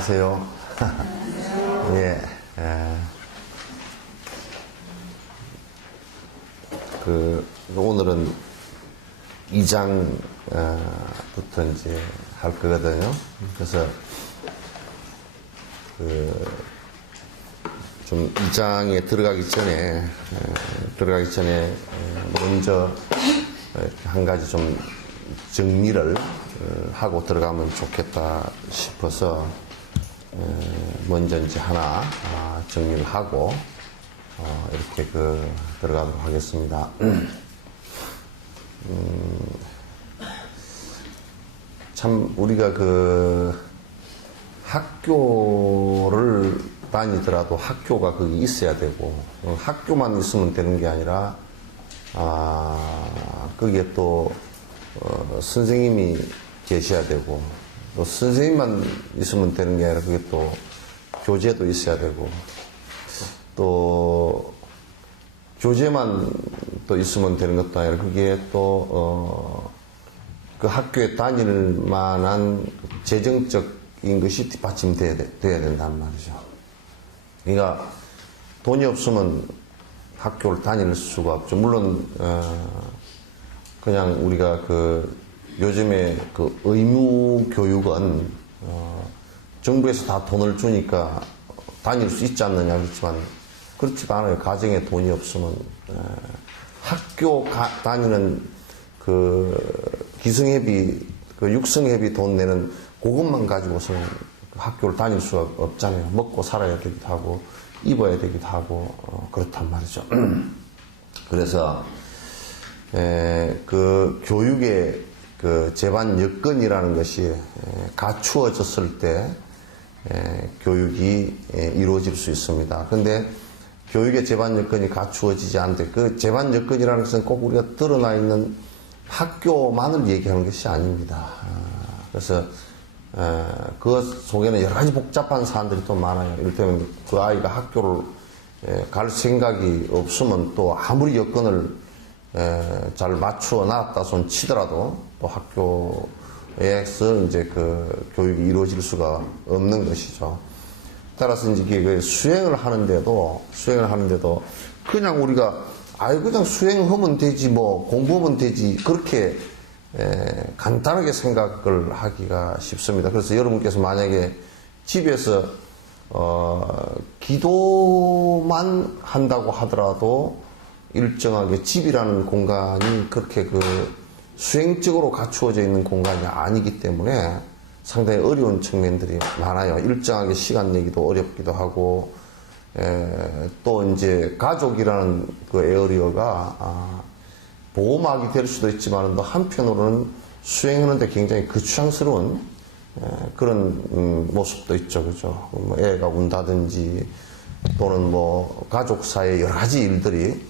안녕하세요. 예, 오늘은 2장부터 이제 할 거거든요. 그래서 좀 2장에 들어가기 전에 먼저 한 가지 좀 정리를 하고 들어가면 좋겠다 싶어서 먼저 이제 하나 정리를 하고 이렇게 들어가도록 하겠습니다. 참 우리가 학교를 다니더라도 학교가 거기 있어야 되고 학교만 있으면 되는 게 아니라 거기에 또 선생님이 계셔야 되고 또 선생님만 있으면 되는 게 아니라 그게 또 교재도 있어야 되고 또 교재만 또 있으면 되는 것도 아니라 그게 또 그 학교에 다닐 만한 재정적인 것이 뒷받침돼야 된단 말이죠. 그러니까 돈이 없으면 학교를 다닐 수가 없죠. 물론 그냥 우리가 요즘에 의무 교육은 정부에서 다 돈을 주니까 다닐 수 있지 않느냐 그렇지만 그렇지가 않아요. 가정에 돈이 없으면 학교 다니는 기성회비, 육성회비 돈 내는 그것만 가지고서는 학교를 다닐 수가 없잖아요. 먹고 살아야 되기도 하고 입어야 되기도 하고 그렇단 말이죠. 그래서 교육의 제반 여건이라는 것이 갖추어졌을 때 교육이 이루어질 수 있습니다. 그런데 교육의 제반 여건이 갖추어지지 않는데 그 제반 여건이라는 것은 꼭 우리가 드러나 있는 학교만을 얘기하는 것이 아닙니다. 그래서 그 속에는 여러 가지 복잡한 사안들이 또 많아요. 이를테면 그 아이가 학교를 갈 생각이 없으면 또 아무리 여건을 잘 맞추어 놨다 손 치더라도 또 학교에서 이제 교육이 이루어질 수가 없는 것이죠. 따라서 이제 수행을 하는데도 그냥 우리가 그냥 수행하면 되지 공부하면 되지 그렇게 간단하게 생각을 하기가 쉽습니다. 그래서 여러분께서 만약에 집에서 기도만 한다고 하더라도 일정하게 집이라는 공간이 그렇게 수행적으로 갖추어져 있는 공간이 아니기 때문에 상당히 어려운 측면들이 많아요. 일정하게 시간 내기도 어렵기도 하고 또 이제 가족이라는 에어리어가 보호막이 될 수도 있지만 또 한편으로는 수행하는데 굉장히 거추장스러운 그런 모습도 있죠. 그죠? 애가 운다든지 또는 가족 사이의 여러 가지 일들이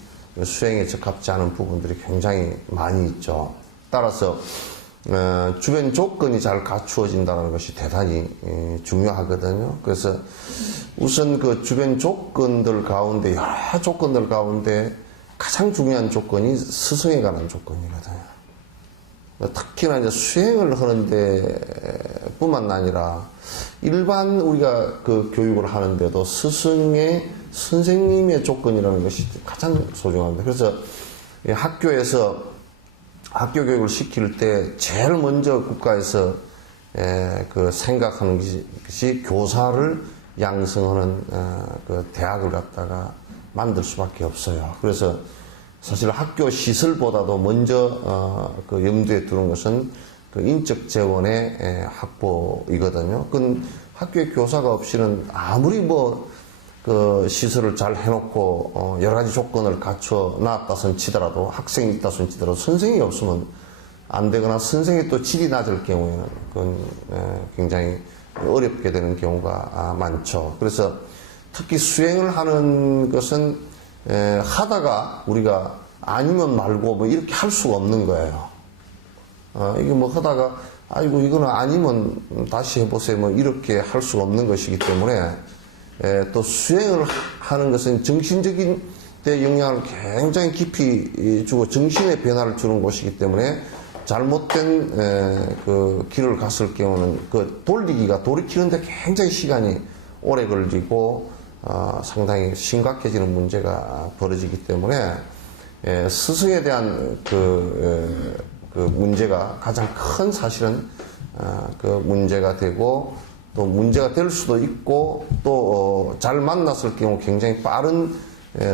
수행에 적합지 않은 부분들이 굉장히 많이 있죠. 따라서 주변 조건이 잘 갖추어진다는 것이 대단히 중요하거든요. 그래서 우선 주변 조건들 가운데 여러 조건들 가운데 가장 중요한 조건이 스승에 관한 조건이거든요. 특히나 이제 수행을 하는데 뿐만 아니라 일반 우리가 교육을 하는데도 선생님의 조건이라는 것이 가장 소중합니다. 그래서 학교에서 학교 교육을 시킬 때 제일 먼저 국가에서 생각하는 것이 교사를 양성하는 대학을 갖다가 만들 수밖에 없어요. 그래서 사실 학교 시설보다도 먼저 염두에 두는 것은 인적 재원의 확보이거든요. 그건 학교에 교사가 없이는 아무리 시설을 잘 해놓고 여러 가지 조건을 갖춰 놨다손 치더라도 학생이 있다손 치더라도 선생이 없으면 안 되거나 선생이 또 질이 낮을 경우에는 그건 굉장히 어렵게 되는 경우가 많죠. 그래서 특히 수행을 하는 것은 하다가 우리가 아니면 말고 이렇게 할 수가 없는 거예요. 이게 하다가 아이고 이거는 아니면 다시 해보세요 이렇게 할 수가 없는 것이기 때문에 또 수행을 하는 것은 정신적인 데 영향을 굉장히 깊이 주고 정신의 변화를 주는 것이기 때문에 잘못된 그 길을 갔을 경우는 그 돌이키는데 굉장히 시간이 오래 걸리고 상당히 심각해지는 문제가 벌어지기 때문에 스승에 대한 그 문제가 가장 큰 사실은 그 문제가 되고 또 문제가 될 수도 있고 또 잘 만났을 경우 굉장히 빠른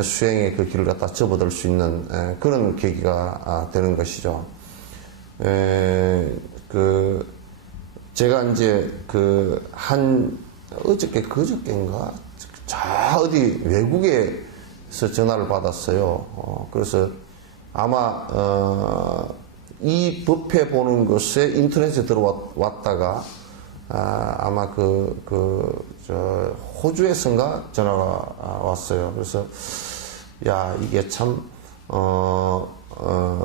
수행의 그 길을 갖다 접어들 수 있는 그런 계기가 되는 것이죠. 제가 이제 그저께인가 저 어디 외국에서 전화를 받았어요. 그래서 아마 이 법회 보는 것에 인터넷에 들어왔다가 아마 호주에선가 전화가 왔어요. 그래서 야 이게 참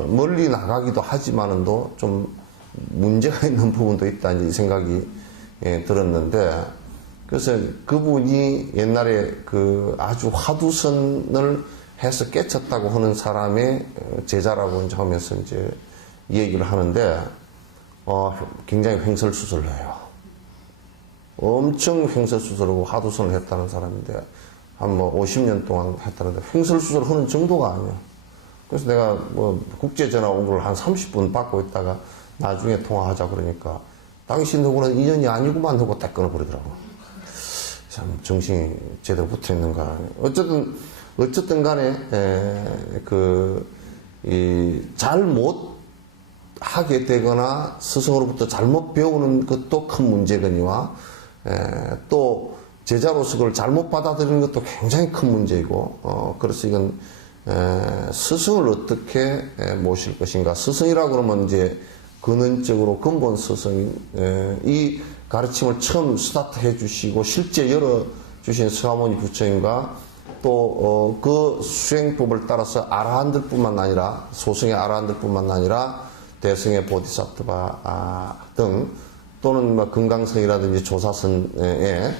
멀리 나가기도 하지만은도 좀 문제가 있는 부분도 있다 이 생각이 들었는데, 그래서 그분이 옛날에 아주 화두선을 해서 깨쳤다고 하는 사람의 제자라고 이제 하면서 이제 얘기를 하는데 굉장히 횡설수설을 해요. 엄청 횡설수설하고 화두선을 했다는 사람인데 한 50년 동안 했다는데 횡설수설 하는 정도가 아니야. 그래서 내가 국제전화 온 걸 한 30분 받고 있다가 나중에 통화하자 그러니까 당신하고는 인연이 아니구만 하고 딱 끊어버리더라고. 참 정신이 제대로 붙어 있는가. 어쨌든 간에 잘못 하게 되거나 스승으로부터 잘못 배우는 것도 큰 문제거니와 또 제자로서 그걸 잘못 받아들이는 것도 굉장히 큰 문제이고 그래서 이건 스승을 어떻게 모실 것인가. 스승이라고 그러면 이제 근원적으로 근본 스승이 이 가르침을 처음 스타트해 주시고 실제 열어주신 서가모니 부처님과 또 그 수행법을 따라서 아라한들 뿐만 아니라 소승의 아라한들 뿐만 아니라 대승의 보디사트바 등 또는 금강성이라든지 조사선의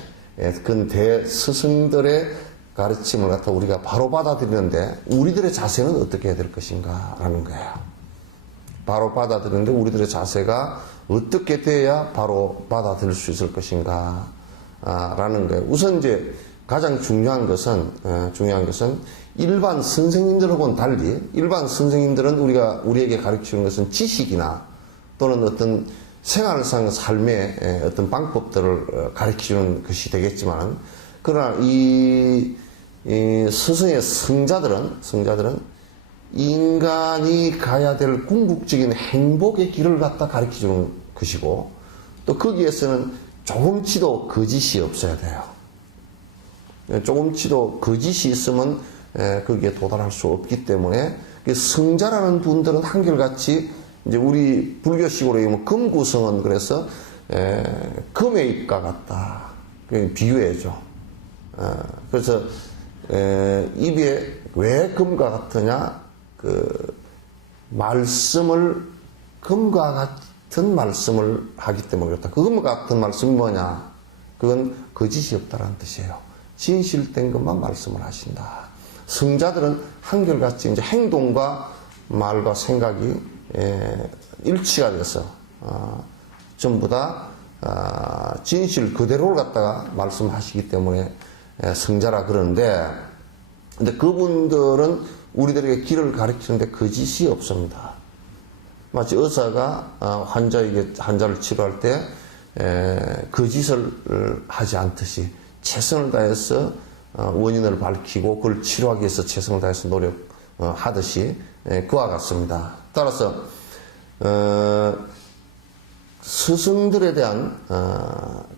근대 스승들의 가르침을 갖다 우리가 바로 받아들이는데 우리들의 자세는 어떻게 해야 될 것인가 라는 거예요. 바로 받아들이는데 우리들의 자세가 어떻게 돼야 바로 받아들일 수 있을 것인가 라는 거예요. 우선 이제 가장 중요한 것은 일반 선생님들하고는 달리 일반 선생님들은 우리에게 가르치는 것은 지식이나 또는 어떤 생활상 삶의 어떤 방법들을 가르치는 것이 되겠지만 그러나 이 스승의 성자들은 인간이 가야 될 궁극적인 행복의 길을 갖다 가르쳐주는 것이고 또 거기에서는 조금치도 거짓이 없어야 돼요. 조금치도 거짓이 있으면 거기에 도달할 수 없기 때문에 성자라는 분들은 한결같이 이제 우리 불교식으로 얘기하면 금구성은 그래서 금의 입과 같다. 비유해죠. 그래서 입에 왜 금과 같으냐? 말씀을 금과 같은 말씀을 하기 때문에 그렇다. 금과 같은 말씀이 뭐냐? 그건 거짓이 없다라는 뜻이에요. 진실된 것만 말씀을 하신다. 성자들은 한결같이 이제 행동과 말과 생각이 일치가 돼서 전부 다 진실 그대로를 갖다가 말씀하시기 때문에 성자라 그러는데, 근데 그분들은 우리들에게 길을 가르치는데 거짓이 없습니다. 마치 의사가 환자를 치료할 때 거짓을 하지 않듯이 최선을 다해서 원인을 밝히고 그걸 치료하기 위해서 최선을 다해서 노력하듯이 그와 같습니다. 따라서 스승들에 대한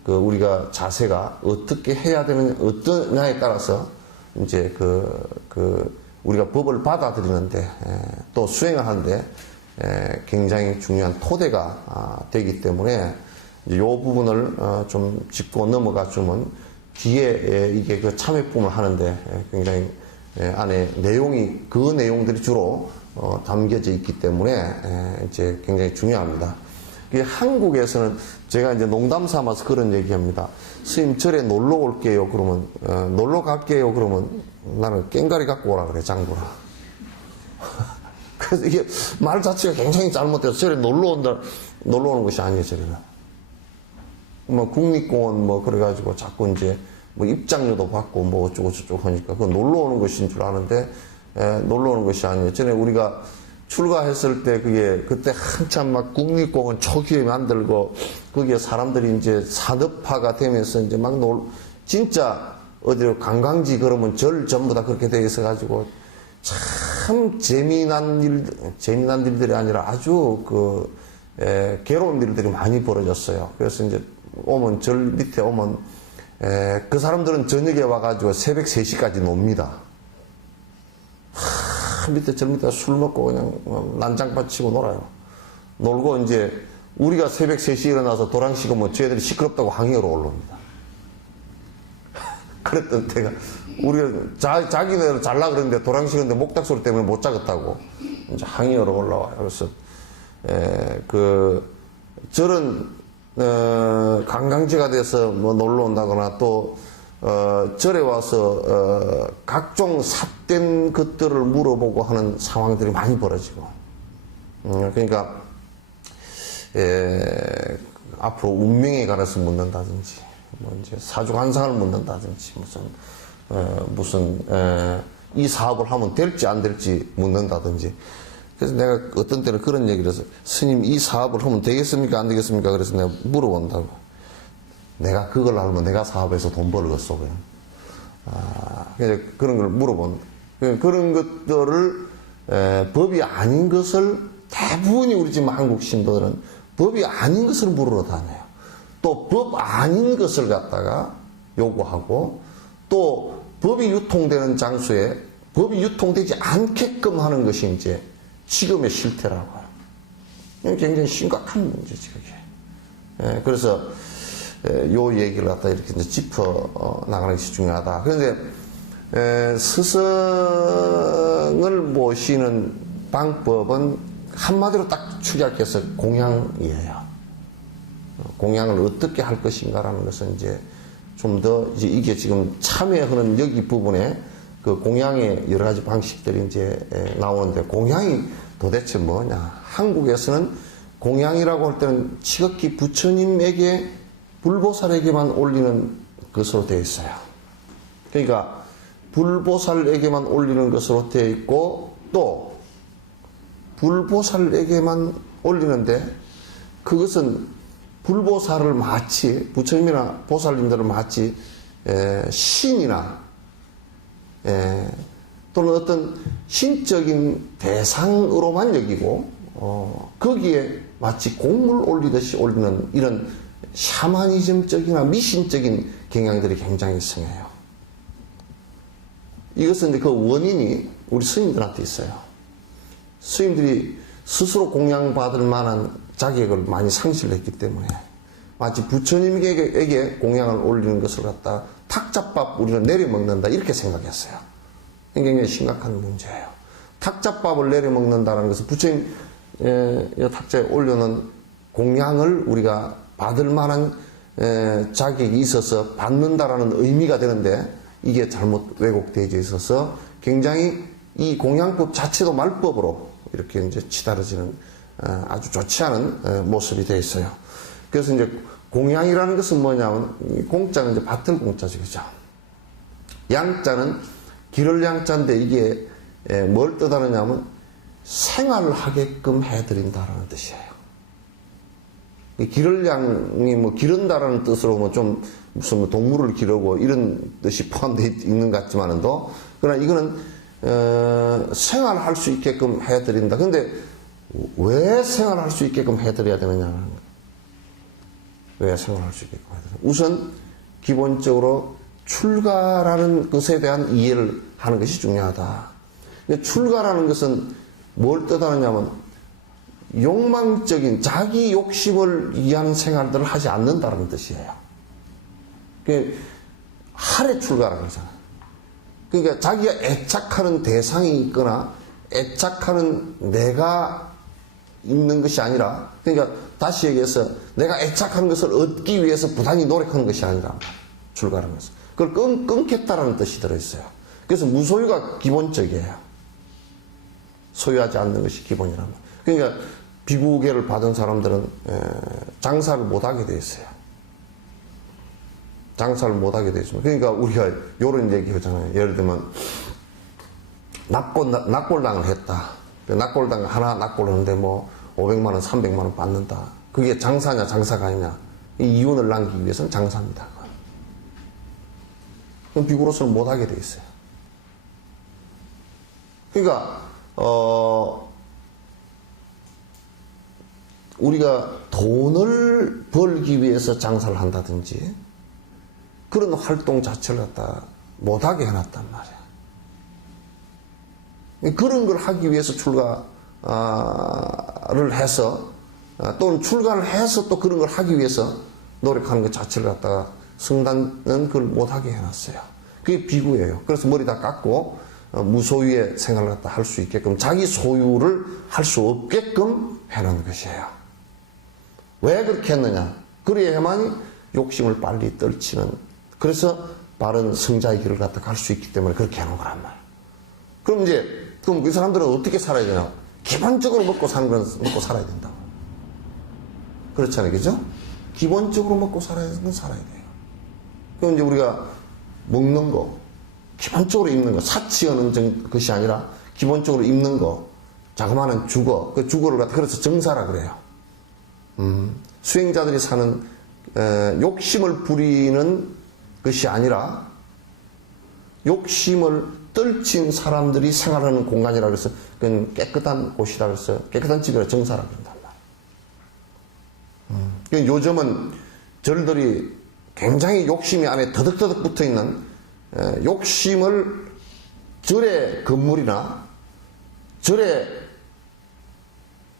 우리가 자세가 어떻게 해야 되는 어떠냐에 따라서 이제 우리가 법을 받아들이는데 또 수행을 하는데 굉장히 중요한 토대가 되기 때문에 이 부분을 좀 짚고 넘어가 주면 뒤에 이게 참회법을 하는데 굉장히 안에 그 내용들이 주로 담겨져 있기 때문에 이제 굉장히 중요합니다. 한국에서는 제가 이제 농담 삼아서 그런 얘기합니다. 스님 절에 놀러 올게요. 그러면 놀러 갈게요. 그러면 나는 깽가리 갖고 오라 그래, 장구라. 그래서 이게 말 자체가 굉장히 잘못돼서 저래 놀러 오는 것이 아니에요, 저래는. 뭐, 국립공원 뭐, 그래가지고 자꾸 이제 뭐 입장료도 받고 뭐 어쩌고저쩌고 하니까 그건 놀러 오는 것인 줄 아는데, 놀러 오는 것이 아니에요. 전에 우리가 출가했을 때 그때 한참 막 국립공원 초기에 만들고, 거기에 사람들이 이제 산업화가 되면서 이제 막 진짜 어디로 관광지 그러면 절 전부 다 그렇게 돼 있어가지고 참 재미난 일들이 아니라 아주 괴로운 일들이 많이 벌어졌어요. 그래서 이제 절 밑에 오면, 그 사람들은 저녁에 와가지고 새벽 3시까지 놉니다. 절 밑에 술 먹고 그냥 난장판 치고 놀아요. 놀고 이제 우리가 새벽 3시에 일어나서 도랑 식으면 쟤들이 시끄럽다고 항의하러 올라옵니다. 그랬던 때가, 우리가 자기네들 잘라 그러는데 도랑 식는데 목탁 소리 때문에 못 자겠다고 이제 항의하러 올라와요. 그래서, 절은, 관광지가 돼서 뭐 놀러 온다거나 또, 절에 와서, 각종 삿된 것들을 물어보고 하는 상황들이 많이 벌어지고, 그러니까, 앞으로 운명에 관해서 묻는다든지, 뭐 이제 사주관상을 묻는다든지, 이 사업을 하면 될지 안 될지 묻는다든지. 그래서 내가 어떤 때는 그런 얘기를 해서, 스님, 이 사업을 하면 되겠습니까? 안 되겠습니까? 그래서 내가 물어본다고. 내가 그걸 알면 내가 사업에서 돈 벌겠어, 그냥. 그래서 그런 걸 물어본. 그런 것들을, 법이 아닌 것을 대부분이 우리 지금 한국 신도들은 법이 아닌 것을 물으러 다녀요. 또 법 아닌 것을 갖다가 요구하고, 또 법이 유통되는 장소에 법이 유통되지 않게끔 하는 것이 이제 지금의 실태라고 해요. 굉장히 심각한 문제지, 그게. 그래서 요 얘기를 갖다 이렇게 이제 짚어 나가는 것이 중요하다. 그런데 스승을 모시는 방법은 한마디로 딱 축약해서 공양이에요. 공양을 어떻게 할 것인가라는 것은 이제 좀 더 이게 지금 참여하는 여기 부분에 그 공양의 여러 가지 방식들이 이제 나오는데, 공양이 도대체 뭐냐? 한국에서는 공양이라고 할 때는 지극히 부처님에게, 불보살에게만 올리는 것으로 되어 있어요. 그러니까 불보살에게만 올리는 것으로 되어 있고, 또 불보살에게만 올리는데, 그것은 불보살을 마치, 부처님이나 보살님들을 마치 신이나 또는 어떤 신적인 대상으로만 여기고, 거기에 마치 공물 올리듯이 올리는 이런 샤머니즘적이나 미신적인 경향들이 굉장히 성해요. 이것은 이제 그 원인이 우리 스님들한테 있어요. 스님들이 스스로 공양받을 만한 자격을 많이 상실했기 때문에 마치 부처님에게 공양을 올리는 것을 갖다 탁자밥 우리는 내려먹는다 이렇게 생각했어요. 굉장히 심각한 문제예요. 탁자밥을 내려먹는다는 것은 부처님 탁자에 올려놓은 공양을 우리가 받을 만한 자격이 있어서 받는다라는 의미가 되는데, 이게 잘못 왜곡되어 있어서 굉장히 이 공양법 자체도 말법으로 이렇게 이제 치달아지는 아주 좋지 않은 모습이 되어 있어요. 그래서 이제 공양이라는 것은 뭐냐면, 공자는 이제 밭을 공자죠, 그죠? 양자는 기를 양자인데, 이게 뭘 뜻하느냐면 생활을 하게끔 해드린다라는 뜻이에요. 기를 양이 뭐 기른다라는 뜻으로 뭐 좀 무슨 뭐 동물을 기르고 이런 뜻이 포함되어 있는 것 같지만도, 그러나 이거는 생활할 수 있게끔 해드린다. 근데 왜 생활할 수 있게끔 해드려야 되느냐는 거예요. 왜 생활할 수 있게끔 해드려야 되느냐. 우선 기본적으로 출가라는 것에 대한 이해를 하는 것이 중요하다. 출가라는 것은 뭘 뜻하느냐면 욕망적인 자기 욕심을 위한 생활들을 하지 않는다는 뜻이에요. 할애 출가라고 하잖아요. 그러니까 자기가 애착하는 대상이 있거나 애착하는 내가 있는 것이 아니라, 그러니까 다시 얘기해서 내가 애착하는 것을 얻기 위해서 부단히 노력하는 것이 아니라 출가라는 것은 그걸 끊겠다라는 뜻이 들어있어요. 그래서 무소유가 기본적이에요. 소유하지 않는 것이 기본이란 말이에요. 그러니까 비구계를 받은 사람들은 장사를 못하게 돼 있어요. 장사를 못하게 돼 있습니다. 그러니까 우리가 이런 얘기 하잖아요. 예를 들면 납골당을 했다. 납골당 하나 납골하는데 뭐 500만 원, 300만 원 받는다. 그게 장사냐 장사가 아니냐. 이 이윤을 남기기 위해서는 장사입니다. 그럼 비구로서는 못하게 돼 있어요. 그러니까 우리가 돈을 벌기 위해서 장사를 한다든지 그런 활동 자체를 갖다 못하게 해놨단 말이야. 그런 걸 하기 위해서 출가를 해서 또는 출가를 해서 또 그런 걸 하기 위해서 노력하는 것 자체를 갖다가 성단은 그걸 못하게 해놨어요. 그게 비구예요. 그래서 머리 다 깎고 무소유의 생활을 갖다 할 수 있게끔 자기 소유를 할 수 없게끔 해놓은 것이에요. 왜 그렇게 했느냐? 그래야만이 욕심을 빨리 떨치는, 그래서 바른 성자의 길을 갖다 갈 수 있기 때문에 그렇게 해놓은 거란 말이에요. 그럼 그 사람들은 어떻게 살아야 되냐? 기본적으로 먹고 사는 건 먹고 살아야 된다고. 그렇잖아요. 그죠? 기본적으로 먹고 살아야 되는 건 살아야 돼요. 그럼 이제 우리가 먹는 거, 기본적으로 입는 거, 사치하는 것이 아니라 기본적으로 입는 거, 자그마한 주거, 그 주거를 갖다 그래서 정사라 그래요. 수행자들이 사는 욕심을 부리는 것이 아니라 욕심을 떨친 사람들이 생활하는 공간이라 그래서 그건 깨끗한 곳이라 그래서 깨끗한 집이라 정사라 그런단 말이에요. 요즘은 절들이 굉장히 욕심이 안에 더덕더덕 붙어 있는 욕심을 절의 건물이나 절의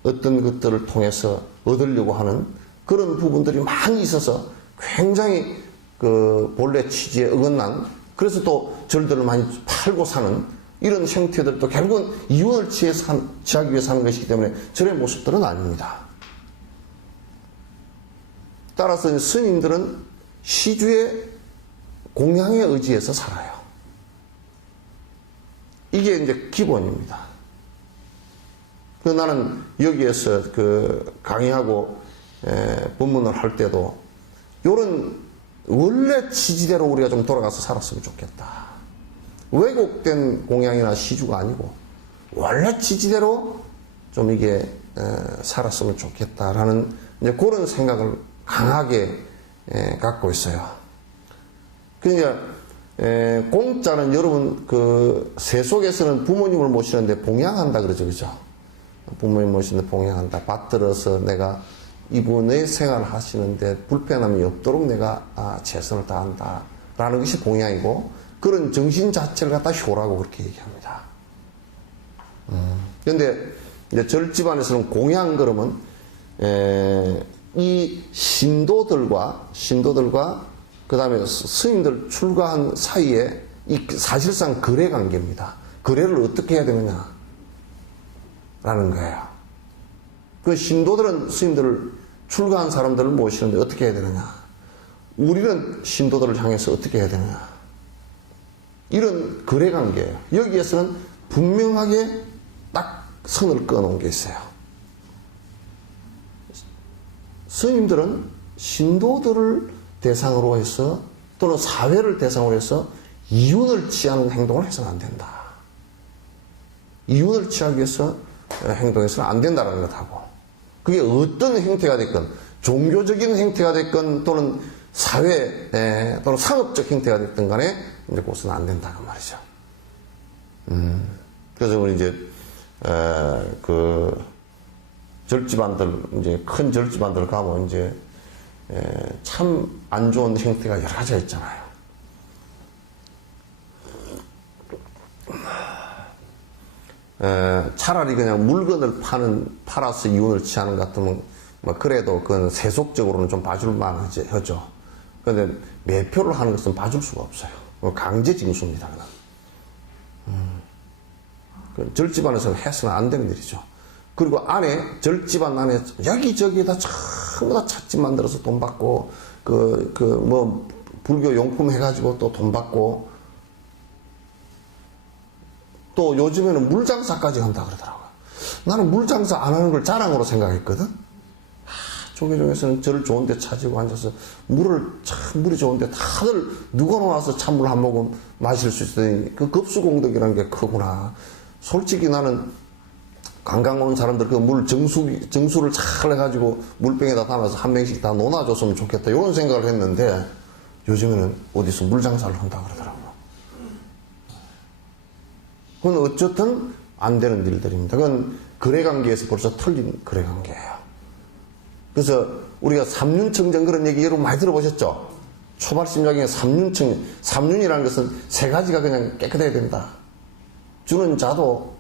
어떤 것들을 통해서 얻으려고 하는 그런 부분들이 많이 있어서 굉장히 그 본래 취지에 어긋난, 그래서 또 절들을 많이 팔고 사는 이런 형태들도 결국은 이윤을 취하기 위해서 하는 것이기 때문에 절의 모습들은 아닙니다. 따라서 스님들은 시주의 공양에 의지해서 살아요. 이게 이제 기본입니다. 나는 여기에서 강의하고 법문을 할 때도 요런 원래 취지대로 우리가 좀 돌아가서 살았으면 좋겠다. 왜곡된 공양이나 시주가 아니고 원래 취지대로 좀 이게 살았으면 좋겠다라는 이제 그런 생각을 강하게 갖고 있어요. 그러니까 공짜는 여러분 그 세속에서는 부모님을 모시는데 봉양한다 그러죠, 그죠? 부모님 모시는데 봉양한다. 받들어서 내가 이분의 생활을 하시는데 불편함이 없도록 내가 최선을 다한다 라는 것이 봉양이고, 그런 정신 자체를 갖다 효라고 그렇게 얘기합니다. 그런데 이제 절집안에서는 공양 그러면 이 신도들과 그 다음에 스님들 출가한 사이에 이 사실상 거래 관계입니다. 거래를 어떻게 해야 되느냐 라는 거예요. 그 신도들은 스님들을 출가한 사람들을 모시는데 어떻게 해야 되느냐, 우리는 신도들을 향해서 어떻게 해야 되느냐, 이런 거래 관계예요. 여기에서는 분명하게 딱 선을 그어놓은 게 있어요. 스님들은 신도들을 대상으로 해서 또는 사회를 대상으로 해서 이윤을 취하는 행동을 해서는 안 된다. 이윤을 취하기 위해서 행동해서는 안 된다는 것하고, 그게 어떤 형태가 됐건 종교적인 형태가 됐건 또는 사회 또는 상업적 형태가 됐든 간에 이제 그것은 안 된다 그 말이죠. 그래서 우리 이제 그 절집안들, 이제 큰 절집안들 가면 이제 참 안 좋은 형태가 여러 가지가 있잖아요. 차라리 그냥 물건을 팔아서 이윤을 취하는 것 같으면 뭐 그래도 그건 세속적으로는 좀 봐줄만 하죠. 그런데 매표를 하는 것은 봐줄 수가 없어요. 강제 징수입니다. 절집안에서는 해서는 안 되는 일이죠. 그리고 안에, 절집안 안에 여기저기에다 전부 다 찻집 만들어서 돈 받고, 뭐, 불교 용품 해가지고 또 돈 받고, 또 요즘에는 물장사까지 한다 그러더라고요. 나는 물 장사 안 하는 걸 자랑으로 생각했거든. 조계종에서는 절을 좋은데 차지고 앉아서 물이 좋은데 다들 누구나 와서 찬물 한 모금 마실 수 있으니 그 급수공덕이라는 게 크구나. 솔직히 나는 관광 오는 사람들 그 물 정수를 잘 해가지고 물병에다 담아서 한 명씩 다 놓아줬으면 좋겠다. 이런 생각을 했는데 요즘에는 어디서 물 장사를 한다 그러더라고요. 그건 어쨌든 안 되는 일들입니다. 그건 거래관계에서 벌써 틀린 거래관계예요. 그래서 우리가 삼륜청정 그런 얘기 여러분 많이 들어보셨죠? 초발심장에 삼륜이라는 것은 세 가지가 그냥 깨끗해야 된다. 주는 자도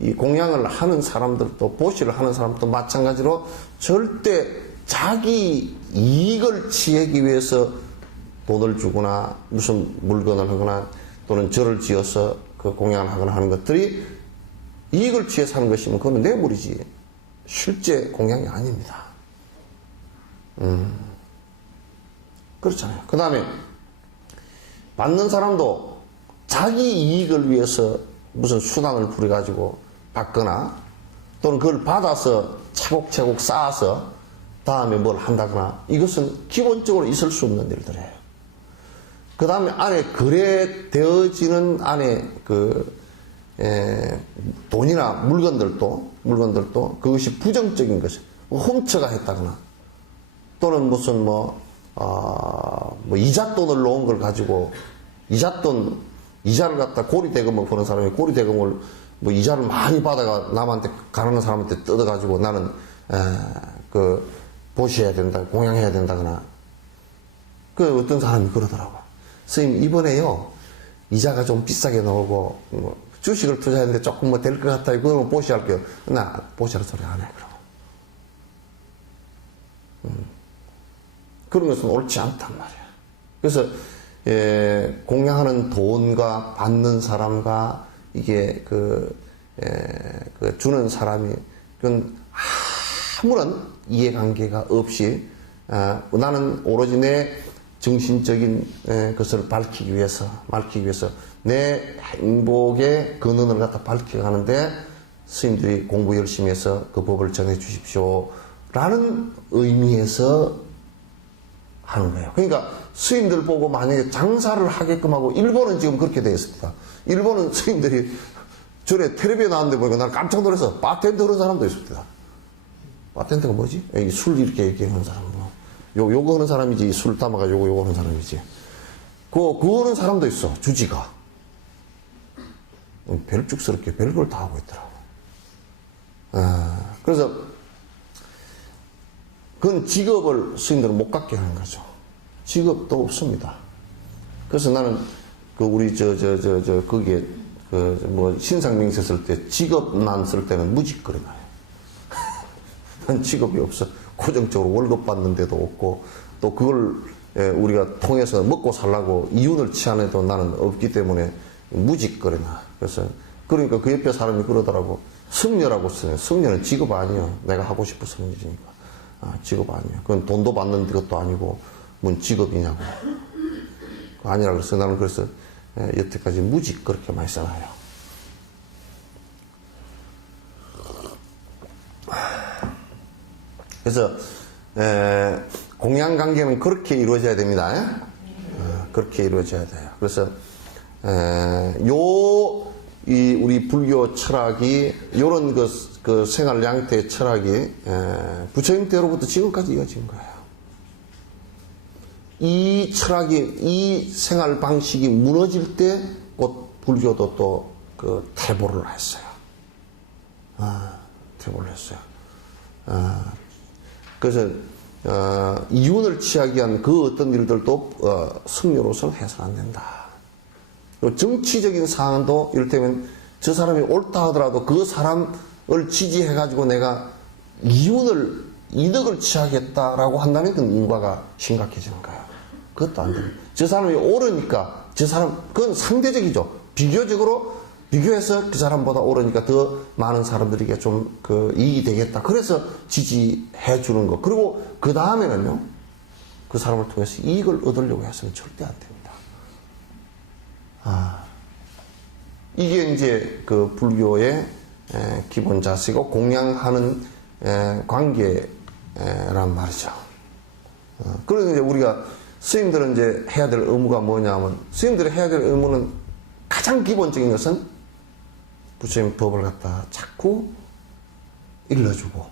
이 공양을 하는 사람들도 보시를 하는 사람도 마찬가지로 절대 자기 이익을 취하기 위해서 돈을 주거나 무슨 물건을 하거나 또는 절을 지어서 그 공양을 하거나 하는 것들이 이익을 취해서 하는 것이면 그거는 뇌물이지 실제 공양이 아닙니다. 그렇잖아요. 그 다음에 받는 사람도 자기 이익을 위해서 무슨 수단을 부려가지고 받거나 또는 그걸 받아서 차곡차곡 쌓아서 다음에 뭘 한다거나 이것은 기본적으로 있을 수 없는 일들이에요. 그 다음에 안에 거래되어지는 안에 돈이나 물건들도 그것이 부정적인 것이 훔쳐가 했다거나 또는 무슨 이잣돈을 놓은 걸 가지고 이자를 갖다 고리대금을 거는 사람이 고리대금을 이자를 많이 받아가 남한테 가난한 사람한테 뜯어가지고 나는 보시해야 된다, 공양해야 된다거나 그 어떤 사람이 그러더라고. 선생님 이번에요 이자가 좀 비싸게 나오고 주식을 투자했는데 조금 될 것 같아요. 그러면 보시할게요. 나 보시할 소리 안 해. 그런 것은 옳지 않단 말이야. 그래서 공양하는 돈과 받는 사람과 이게 주는 사람이 그건 아무런 이해관계가 없이 나는 오로지 내 정신적인 것을 밝히기 위해서 내 행복의 근원을 갖다 밝혀가는데 스님들이 공부 열심히 해서 그 법을 전해 주십시오 라는 의미에서 하는 거예요. 그러니까 스님들 보고 만약에 장사를 하게끔 하고 일본은 지금 그렇게 되어 있습니다. 일본은 스님들이 전에 텔레비에 나왔는데 보니까 나는 깜짝 놀라서 바텐더 그런 사람도 있습니다. 바텐더가 뭐지? 술 이렇게 하는 사람. 요거 하는 사람이지. 술 담아가지고 요거 하는 사람이지. 그거 하는 사람도 있어. 주지가. 별죽스럽게 별걸 다 하고 있더라고. 그래서 그건 직업을 스님들은 못 갖게 하는 거죠. 직업도 없습니다. 그래서 나는 우리 거기에 신상명세 쓸 때 직업만 쓸 때는 무직거려놔요. 난 직업이 없어. 고정적으로 월급 받는 데도 없고 또 그걸 우리가 통해서 먹고 살라고 이윤을 취하는 도 나는 없기 때문에 무직거려놔. 그래서 그러니까 그 옆에 사람이 그러더라고. 승려라고 써요. 승려는 직업 아니야. 내가 하고 싶어서 하는 일이니까. 직업 아니야. 그건 돈도 받는 것도 아니고 뭔 직업이냐고. 아니라 그래서 나는 그래서 여태까지 무직 그렇게 많이 써놔요. 그래서 공양관계는 그렇게 이루어져야 됩니다. 그렇게 이루어져야 돼요. 그래서 우리 불교 철학이 요런 그 생활 양태의 철학이 부처님 때로부터 지금까지 이어진 거예요. 이 철학이 이 생활 방식이 무너질 때 곧 불교도 또 퇴보를 했어요. 퇴보를 했어요. 그래서 이윤을 취하기 위한 그 어떤 일들도 승려로서는 해서는 안 된다. 그리고 정치적인 사안도 이를테면 저 사람이 옳다 하더라도 그 사람을 지지해가지고 내가 이득을 취하겠다라고 한다면 그건 인과가 심각해지는 거예요. 그것도 안 됩니다. 저 사람이 옳으니까 그건 상대적이죠. 비교해서 그 사람보다 옳으니까 더 많은 사람들에게 좀 이익이 되겠다. 그래서 지지해 주는 거. 그리고 그 다음에는요, 그 사람을 통해서 이익을 얻으려고 해서는 절대 안 됩니다. 이게 이제 그 불교의 기본 자세고 공양하는 관계란 말이죠. 그래서 이제 우리가 스님들은 이제 해야 될 의무가 뭐냐면, 스님들이 해야 될 의무는 가장 기본적인 것은 부처님 법을 갖다 자꾸 일러주고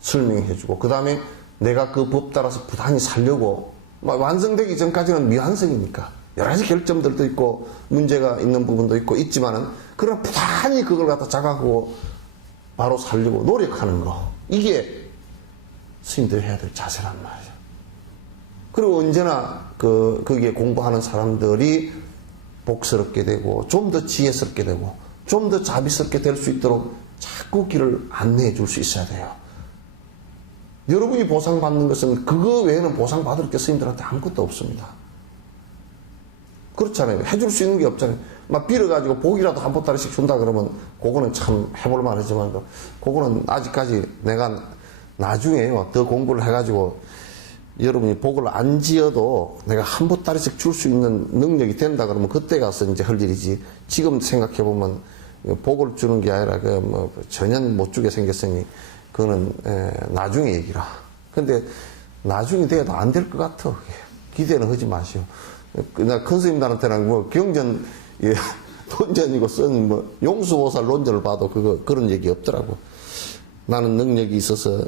설명해주고, 그 다음에 내가 그 법 따라서 부단히 살려고, 완성되기 전까지는 미완성이니까 여러 가지 결점들도 있고 문제가 있는 부분도 있고 있지만은, 그러나 부단히 그걸 갖다 자각하고 바로 살려고 노력하는 거, 이게 스님들이 해야 될 자세란 말이죠. 그리고 언제나 거기에 공부하는 사람들이 복스럽게 되고 좀 더 지혜스럽게 되고 좀 더 자비스럽게 될 수 있도록 자꾸 길을 안내해 줄 수 있어야 돼요. 여러분이 보상받는 것은 그거 외에는 보상받을 게 스님들한테 아무것도 없습니다. 그렇잖아요. 해줄 수 있는 게 없잖아요. 막 빌어가지고 복이라도 한 보따리씩 준다 그러면 그거는 참 해볼 만하지만, 그거는 아직까지 내가 나중에요 더 공부를 해가지고 여러분이 복을 안 지어도 내가 한 보따리씩 줄 수 있는 능력이 된다 그러면 그때 가서 이제 할 일이지, 지금 생각해보면 복을 주는 게 아니라 전혀 못 주게 생겼으니 그거는 나중에 얘기라. 근데 나중에 돼도 안 될 것 같아. 기대는 하지 마시오. 나 큰 스님들한테는 경전 논전이고 쓴 용수보살 논전을 봐도 그런 얘기 없더라고. 나는 능력이 있어서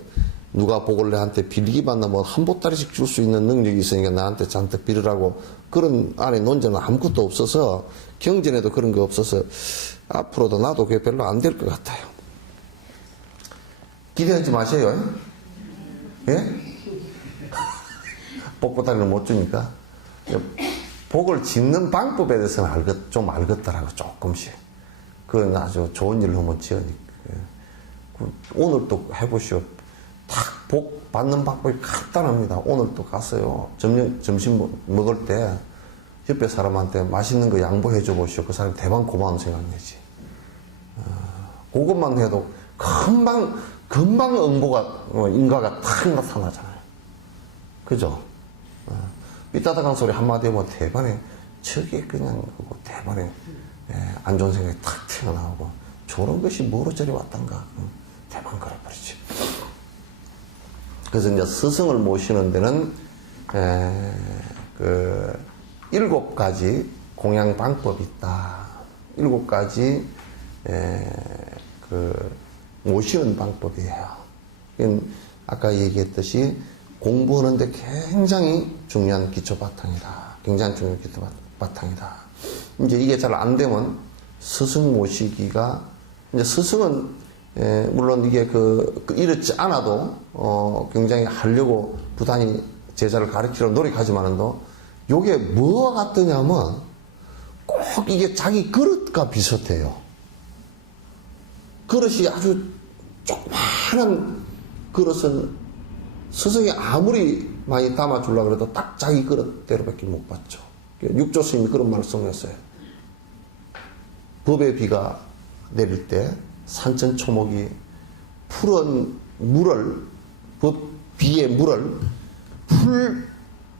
누가 복을 내한테 빌리기만 하면 한 보따리씩 줄 수 있는 능력이 있으니까 나한테 잔뜩 빌으라고, 그런 안에 논전은 아무것도 없어서, 경전에도 그런 거 없어서 앞으로도 나도 그게 별로 안 될 것 같아요. 기대하지 마세요. 예? 복보따리는 못 주니까. 복을 짓는 방법에 대해서는 좀 알겠더라고, 조금씩. 그건 아주 좋은 일을 한번 지으니까. 오늘 또 해보시오. 딱 복 받는 방법이 간단합니다. 오늘 또 갔어요. 점심 먹을 때 옆에 사람한테 맛있는 거 양보해 줘 보시오. 그 사람이 대박 고마운 생각 내지. 그것만 해도 금방 인과가 탁 나타나잖아요. 그죠? 삐따닥한 소리 한마디 하면 대반에, 저게 그냥 그거 대반에 안 좋은 생각이 탁 튀어나오고, 저런 것이 뭐로 저리 왔단가. 대반 걸어버리지. 그래서 이제 스승을 모시는 데는 7가지 공양 방법이 있다. 7가지 모시는 방법이에요. 아까 얘기했듯이 공부하는데 굉장히 중요한 기초 바탕이다. 굉장히 중요한 기초 바탕이다. 이제 이게 잘 안 되면 스승 모시기가, 이제 스승은 물론 이게 이렇지 않아도 굉장히 하려고 부단히 제자를 가르치려고 노력하지만도, 요게 뭐와 같으냐면 꼭 이게 자기 그릇과 비슷해요. 그릇이 아주 조그마한 그릇은 스승이 아무리 많이 담아주려고 해도 딱 자기 그릇대로밖에 못 받죠. 육조 스님이 그런 말씀을 했어요. 법의 비가 내릴 때 산천초목이 푸른 물을, 법 비의 물을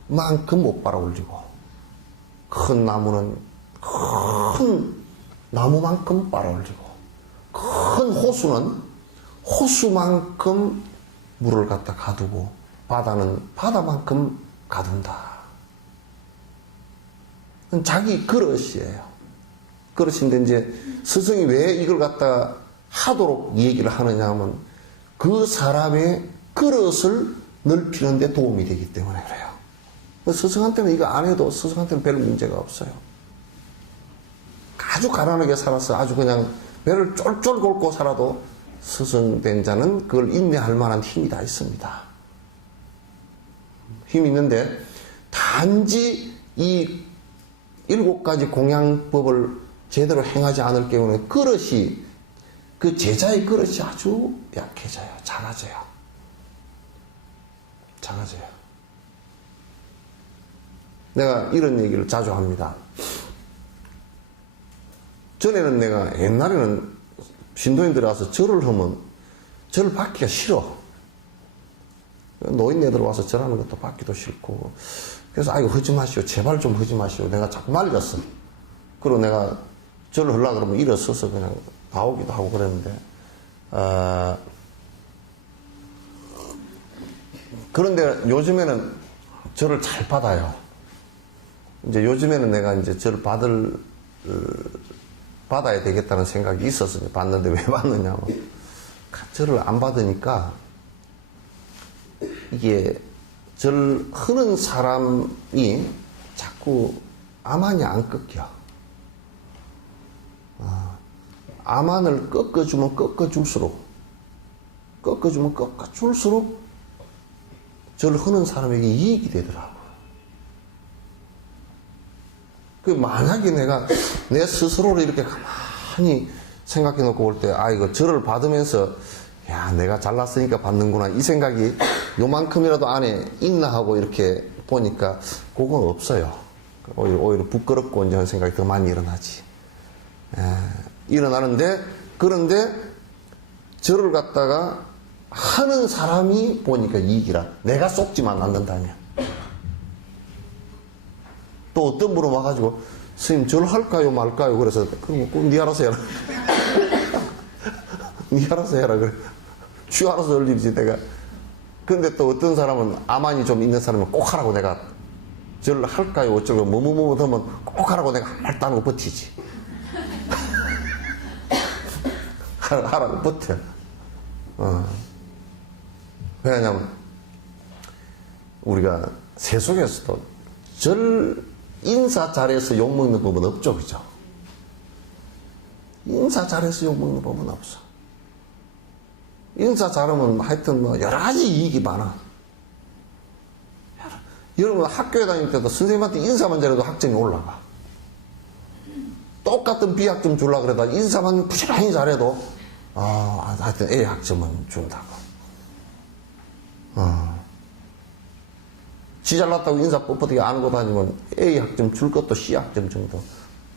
풀만큼 못 빨아 올리고, 큰 나무는 큰 나무만큼 빨아 올리고, 큰 호수는 호수만큼 물을 갖다 가두고, 바다는 바다만큼 가둔다. 자기 그릇이에요. 그릇인데, 이제 스승이 왜 이걸 갖다 하도록 얘기를 하느냐 하면, 그 사람의 그릇을 넓히는 데 도움이 되기 때문에 그래요. 스승한테는 이거 안 해도 스승한테는 별 문제가 없어요. 아주 가난하게 살아서 아주 그냥 배를 쫄쫄 곪고 살아도 스승 된 자는 그걸 인내할 만한 힘이 다 있습니다. 힘이 있는데, 단지 이 7가지 공양법을 제대로 행하지 않을 경우는 그릇이, 그 제자의 그릇이 아주 약해져요. 작아져요. 내가 이런 얘기를 자주 합니다. 전에는 내가 옛날에는 신도인들이 와서 절을 하면 절을 받기가 싫어. 노인네들 와서 절하는 것도 받기도 싫고, 그래서 아이고 하지 마시오, 제발 좀 하지 마시오, 내가 자꾸 말렸어. 그리고 내가 절을 하려고 그러면 일어서서 그냥 나오기도 하고 그랬는데, 그런데 요즘에는 절을 잘 받아요. 이제 요즘에는 내가 이제 절을 받아야 되겠다는 생각이 있었어요. 받는데 왜 받느냐면, 절을 안 받으니까, 이게 절 흐는 사람이 자꾸 암환이 안 꺾여. 암환을 꺾어주면 꺾어줄수록 절 흐는 사람에게 이익이 되더라고요. 그 만약에 내가 내 스스로를 이렇게 가만히 생각해 놓고 볼 때, 이거 절을 받으면서, 야, 내가 잘났으니까 받는구나. 이 생각이 요만큼이라도 안에 있나 하고 이렇게 보니까, 그건 없어요. 오히려 부끄럽고 이런 생각이 더 많이 일어나지. 일어나는데, 그런데, 절을 갖다가 하는 사람이 보니까 이익이라. 내가 쏟지만 않는다면. 또 어떤 분은 와가지고, 스님, 절 할까요, 말까요? 그래서, 그럼 니 알아서 해라. 니 알아서 해라. 그래. 쥐 알아서 올리지, 내가. 근데 또 어떤 사람은, 암환이 좀 있는 사람은 꼭 하라고 내가, 절 할까요? 어쩌고, 뭐뭐뭐 하면 꼭 하라고 내가 말도 안 하고 버티지. 하라고 버텨. 왜냐면, 우리가 세속에서도 절, 인사 자리에서 욕먹는 법은 없죠, 그죠? 인사 자리에서 욕먹는 법은 없어. 인사 잘하면 하여튼 뭐 여러 가지 이익이 많아. 여러분 학교에 다닐 때도 선생님한테 인사만 잘해도 학점이 올라가. 똑같은 B학점 주려고 그래도 인사만 부지런히 잘해도 하여튼 A 학점은 준다고. 지 잘났다고 인사 뻣뻣하게 안 하고 다니면 A 학점 줄 것도 C 학점 정도.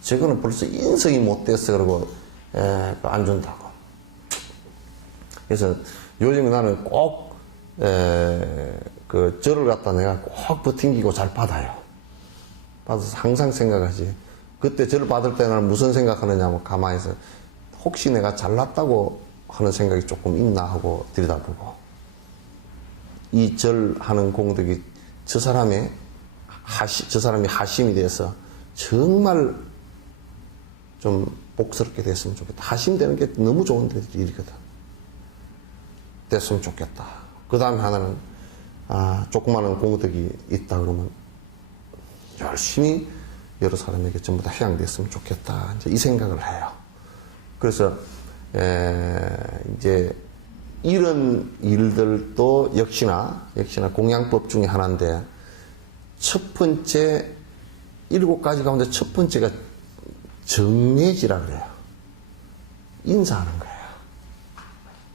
저거는 벌써 인성이 못 돼서 그러고 안 준다고. 그래서 요즘에 나는 꼭 그 절을 갖다 내가 꼭 버팅기고 잘 받아요. 받아서 항상 생각하지. 그때 절을 받을 때 나는 무슨 생각하느냐면 가만히 있어. 혹시 내가 잘났다고 하는 생각이 조금 있나 하고 들여다보고, 이 절하는 공덕이 저 사람이 하심이 돼서 정말 좀 복스럽게 됐으면 좋겠다. 하심되는 게 너무 좋은 일이거든. 됐으면 좋겠다. 그 다음에 하나는, 조그마한 공덕이 있다 그러면 열심히 여러 사람에게 전부 다 해양됐으면 좋겠다. 이제 이 생각을 해요. 그래서, 이제, 이런 일들도 역시나 공양법 중에 하나인데, 첫 번째, 7가지 가운데 첫 번째가 정례지라 그래요. 인사하는 거예요.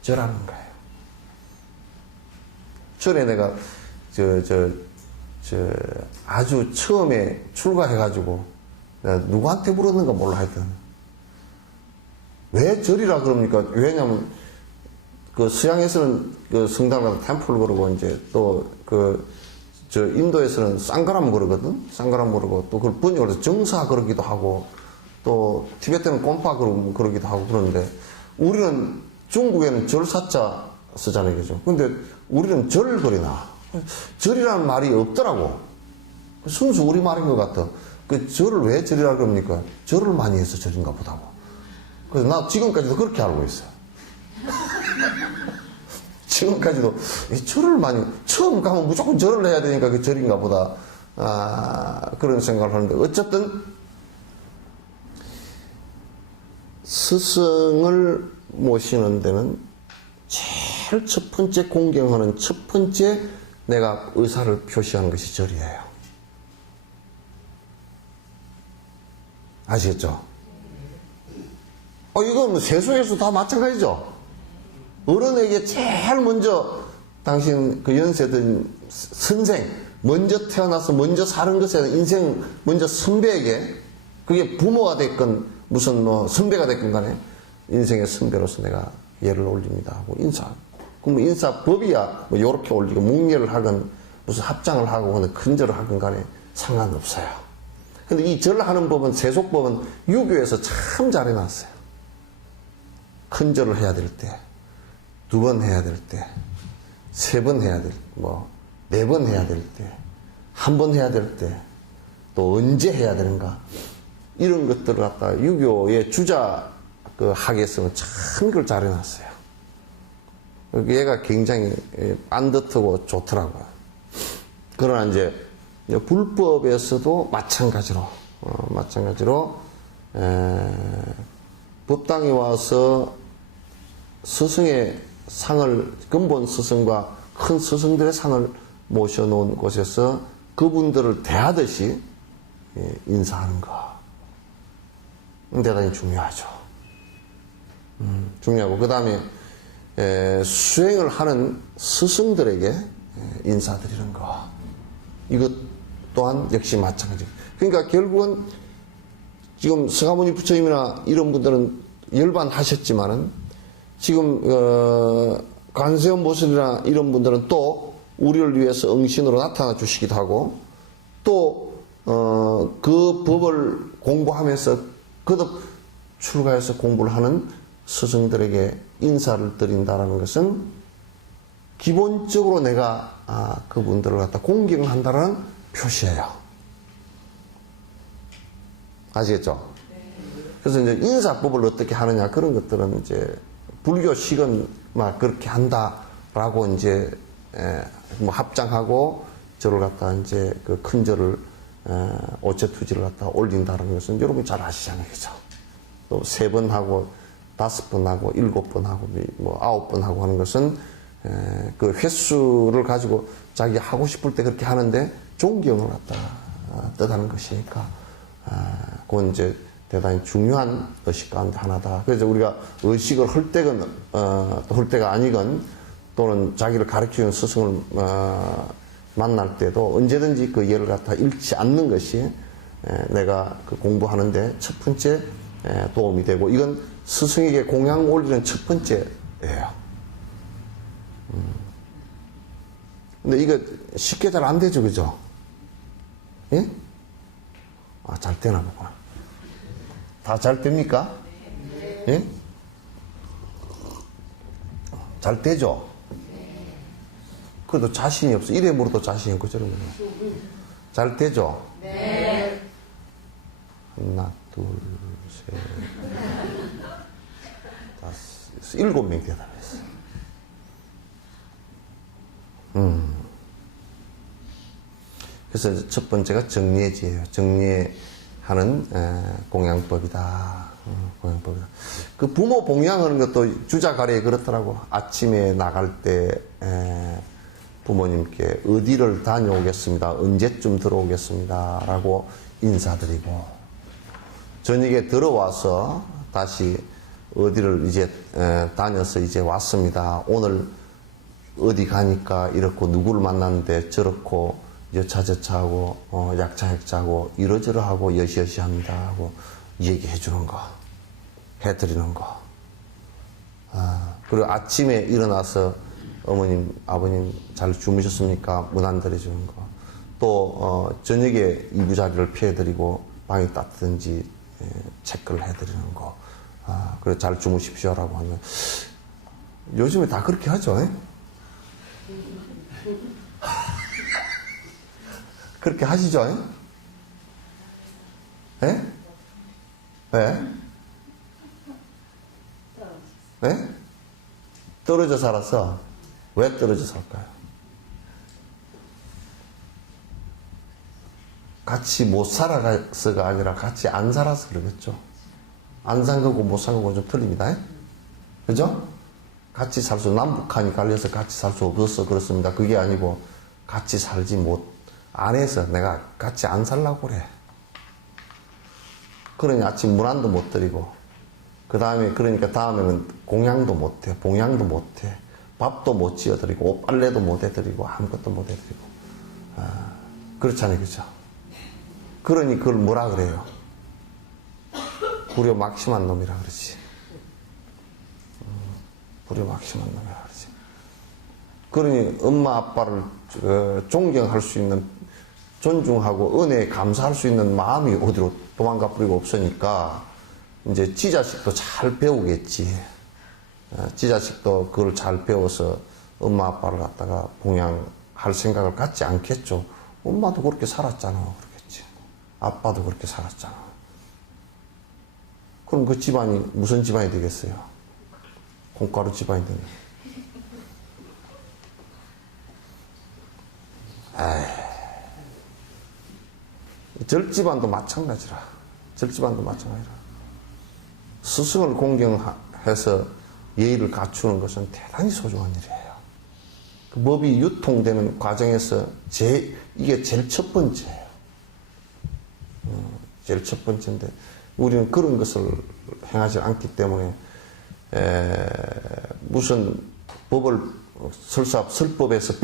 절하는 거예요. 전에 내가, 아주 처음에 출가해가지고, 내가 누구한테 물었는가 몰라 하여튼. 왜 절이라 그럽니까? 왜냐면, 그 서양에서는 그 성당마다 템플 그러고, 이제 또 인도에서는 쌍가람 그러거든? 쌍가람 그러고, 또 그걸 번역을 해서 정사 그러기도 하고, 또 티베트는 꼼파 그러기도 하고 그러는데, 우리는 중국에는 절사자 쓰잖아요, 그죠? 근데 우리는 절 그리나. 절이라는 말이 없더라고. 순수 우리말인 것 같아. 그 절을 왜 절이라 그럽니까? 절을 많이 해서 절인가 보다고. 그래서 나 지금까지도 그렇게 알고 있어요. 지금까지도 절을 많이, 처음 가면 무조건 절을 해야 되니까 그 절인가 보다. 그런 생각을 하는데, 어쨌든 스승을 모시는 데는 제일 첫 번째 공경하는 첫 번째 내가 의사를 표시하는 것이 절이에요. 아시겠죠? 이건 세속에서 다 마찬가지죠? 어른에게 제일 먼저 당신 그 연세든 선생, 먼저 태어나서 먼저 사는 것에 인생 먼저 선배에게, 그게 부모가 됐건 무슨 뭐 선배가 됐건 간에 인생의 선배로서 내가 예를 올립니다 하고 인사. 그럼 인사법이야 뭐 요렇게 올리고 묵례를 하건 무슨 합장을 하고 하는 큰절을 하건 간에 상관없어요. 근데 이 절하는 법은, 세속법은 유교에서 참 잘 해놨어요. 큰 절을 해야 될 때, 2번 해야 될 때, 3번 해야 될 때, 4번 해야 될 때, 1번 해야 될 때, 또 언제 해야 되는가. 이런 것들을 갖다가 유교의 주자 그 학에서는 참 이걸 잘 해놨어요. 얘가 굉장히 안듯하고 좋더라고요. 그러나 이제 불법에서도 마찬가지로 법당에 와서 스승의 상을, 근본 스승과 큰 스승들의 상을 모셔놓은 곳에서 그분들을 대하듯이 인사하는 거 대단히 중요하죠. 중요하고, 그 다음에 수행을 하는 스승들에게 인사드리는 거, 이것 또한 역시 마찬가지. 그러니까 결국은 지금 서가모니 부처님이나 이런 분들은 열반하셨지만은 지금 관세음 보살이나 이런 분들은 또 우리를 위해서 응신으로 나타나 주시기도 하고, 또 그 법을 공부하면서 거듭 출가해서 공부를 하는 스승들에게 인사를 드린다는 것은 기본적으로 내가 그분들을 갖다 공경을 한다는 표시예요. 아시겠죠? 그래서 이제 인사법을 어떻게 하느냐, 그런 것들은 이제 불교식은 막 그렇게 한다라고 이제 뭐 합장하고 절을 갖다 이제 그 큰 절을 오체투지를 갖다 올린다는 것은 여러분 잘 아시잖아요, 그죠? 또 3번 하고 5번 하고 7번 하고 뭐 9번 하고 하는 것은 그 횟수를 가지고 자기 하고 싶을 때 그렇게 하는데 존경을 갖다 뜻하는 것이니까 그건 이제 대단히 중요한 의식 가운데 하나다. 그래서 우리가 의식을 할 때건 또 할 때가 아니건 또는 자기를 가르치는 스승을 만날 때도 언제든지 그 예를 갖다 잃지 않는 것이 내가 그 공부하는데 첫 번째 도움이 되고, 이건 스승에게 공양 올리는 첫 번째예요. 근데 이거 쉽게 잘 안 되죠, 그죠? 예? 잘 되나 보구나. 다 잘 됩니까? 예? 잘 되죠? 그래도 자신이 없어. 이래 물어도 자신이 없고 저래 물어도. 잘 되죠? 네. 하나, 둘, 셋, 5, 7명 대답했어. 그래서 첫 번째가 정례지예요. 정례하는 공양법이다. 공양법이다. 그 부모 봉양하는 것도 주자가래에 그렇더라고. 아침에 나갈 때 부모님께 어디를 다녀오겠습니다, 언제쯤 들어오겠습니다 라고 인사드리고, 저녁에 들어와서 다시 어디를 이제 다녀서 이제 왔습니다, 오늘 어디 가니까 이렇고 누구를 만났는데 저렇고 여차저차하고 약차약차하고 이러저러하고 여시여시합니다 하고 얘기해 주는 거, 해드리는 거. 그리고 아침에 일어나서 어머님, 아버님 잘 주무셨습니까? 문 안 들어주는 거. 또 저녁에 이부자리를 피해드리고 방이 따뜻한지 체크를 해드리는 거. 그래 잘 주무십시오라고 하면 요즘에 다 그렇게 하죠. 그렇게 하시죠? 예? 왜? 네? 떨어져 살았어. 왜 떨어져 살까요? 같이 못 살아서가 아니라 같이 안 살아서 그러겠죠. 안 산 거고 못 산 거고 좀 틀립니다. 그죠? 같이 살 수, 남북한이 갈려서 같이 살 수 없어서 그렇습니다. 그게 아니고 같이 살지 안 해서 내가 같이 안 살라고 그래. 그러니 아침 문안도 못 드리고, 그 다음에 그러니까 다음에는 공양도 못 해, 봉양도 못 해, 밥도 못 지어드리고, 옷 빨래도 못 해드리고, 아무것도 못 해드리고. 그렇잖아요, 그죠? 그러니 그걸 뭐라 그래요? 불효 막심한 놈이라 그러지. 불효 막심한 놈이라 그러지. 그러니 엄마 아빠를 존경할 수 있는, 존중하고 은혜에 감사할 수 있는 마음이 어디로 도망가 버리고 없으니까 이제 지 자식도 잘 배우겠지. 지 자식도 그걸 잘 배워서 엄마 아빠를 갖다가 봉양할 생각을 갖지 않겠죠. 엄마도 그렇게 살았잖아. 그렇겠지. 아빠도 그렇게 살았잖아. 그럼 그 집안이 무슨 집안이 되겠어요? 콩가루 집안이 되는. 절집안도 마찬가지라. 절집안도 마찬가지라. 스승을 공경해서 예의를 갖추는 것은 대단히 소중한 일이에요. 그 법이 유통되는 과정에서 이게 제일 첫 번째예요. 제일 첫 번째인데 우리는 그런 것을 행하지 않기 때문에 무슨 법을 설사 설법에서